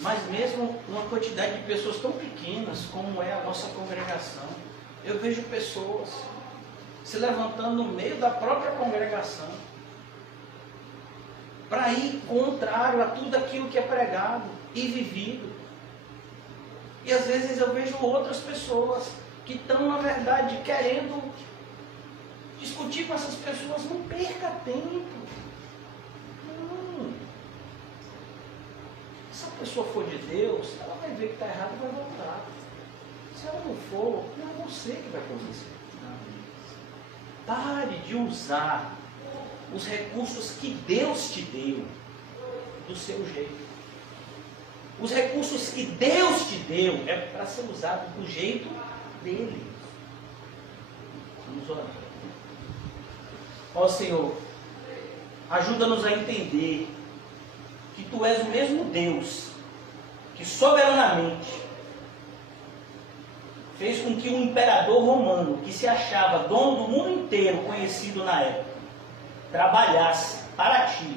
mas mesmo uma quantidade de pessoas tão pequenas como é a nossa congregação, eu vejo pessoas se levantando no meio da própria congregação para ir contrário a tudo aquilo que é pregado e vivido. E às vezes eu vejo outras pessoas que estão, na verdade, querendo discutir com essas pessoas. Não perca tempo. Não. Se a pessoa for de Deus, ela vai ver que está errado e vai voltar. Se ela não for, não é você que vai convencer. Pare de usar os recursos que Deus te deu do seu jeito. Os recursos que Deus te deu é para ser usado do jeito dele. Vamos orar. Ó Senhor, ajuda-nos a entender que Tu és o mesmo Deus que soberanamente fez com que um imperador romano, que se achava dono do mundo inteiro, conhecido na época, trabalhasse para Ti,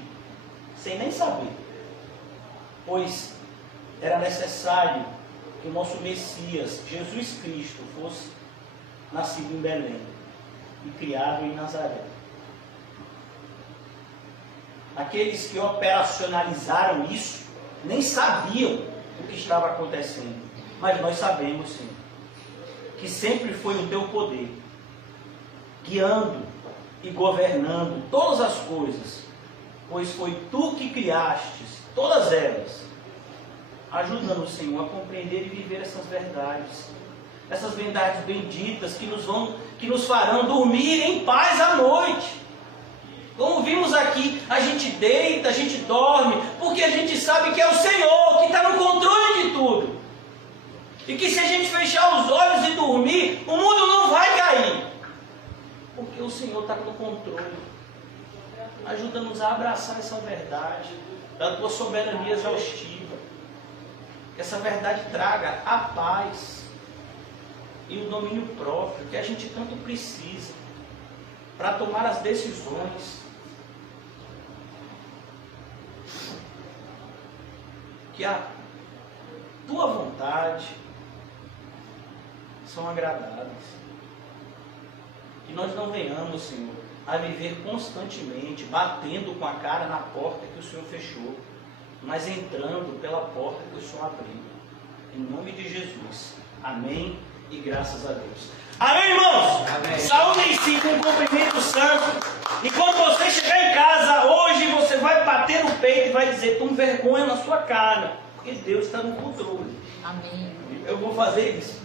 sem nem saber, pois era necessário que o nosso Messias, Jesus Cristo, fosse nascido em Belém e criado em Nazaré. Aqueles que operacionalizaram isso nem sabiam o que estava acontecendo, mas nós sabemos, Senhor, que sempre foi o Teu poder, guiando e governando todas as coisas, pois foi Tu que criastes todas elas. Ajuda-nos, Senhor, a compreender e viver essas verdades benditas que nos farão dormir em paz à noite. Como vimos aqui, a gente deita, a gente dorme, porque a gente sabe que é o Senhor que está no controle de tudo. E que se a gente fechar os olhos e dormir, o mundo não vai cair. Porque o Senhor está no controle. Ajuda-nos a abraçar essa verdade da Tua soberania exaustiva. Que essa verdade traga a paz e o domínio próprio que a gente tanto precisa para tomar as decisões que a Tua vontade são agradáveis. Que nós não venhamos, Senhor, a viver constantemente batendo com a cara na porta que o Senhor fechou, mas entrando pela porta que o Senhor abriu. Em nome de Jesus. Amém e graças a Deus. Amém, irmãos? Amém. Saúdem-se com um cumprimento santo. E quando você chegar em casa hoje, você vai bater no peito e vai dizer, com vergonha na sua cara, porque Deus está no controle. Amém. Eu vou fazer isso.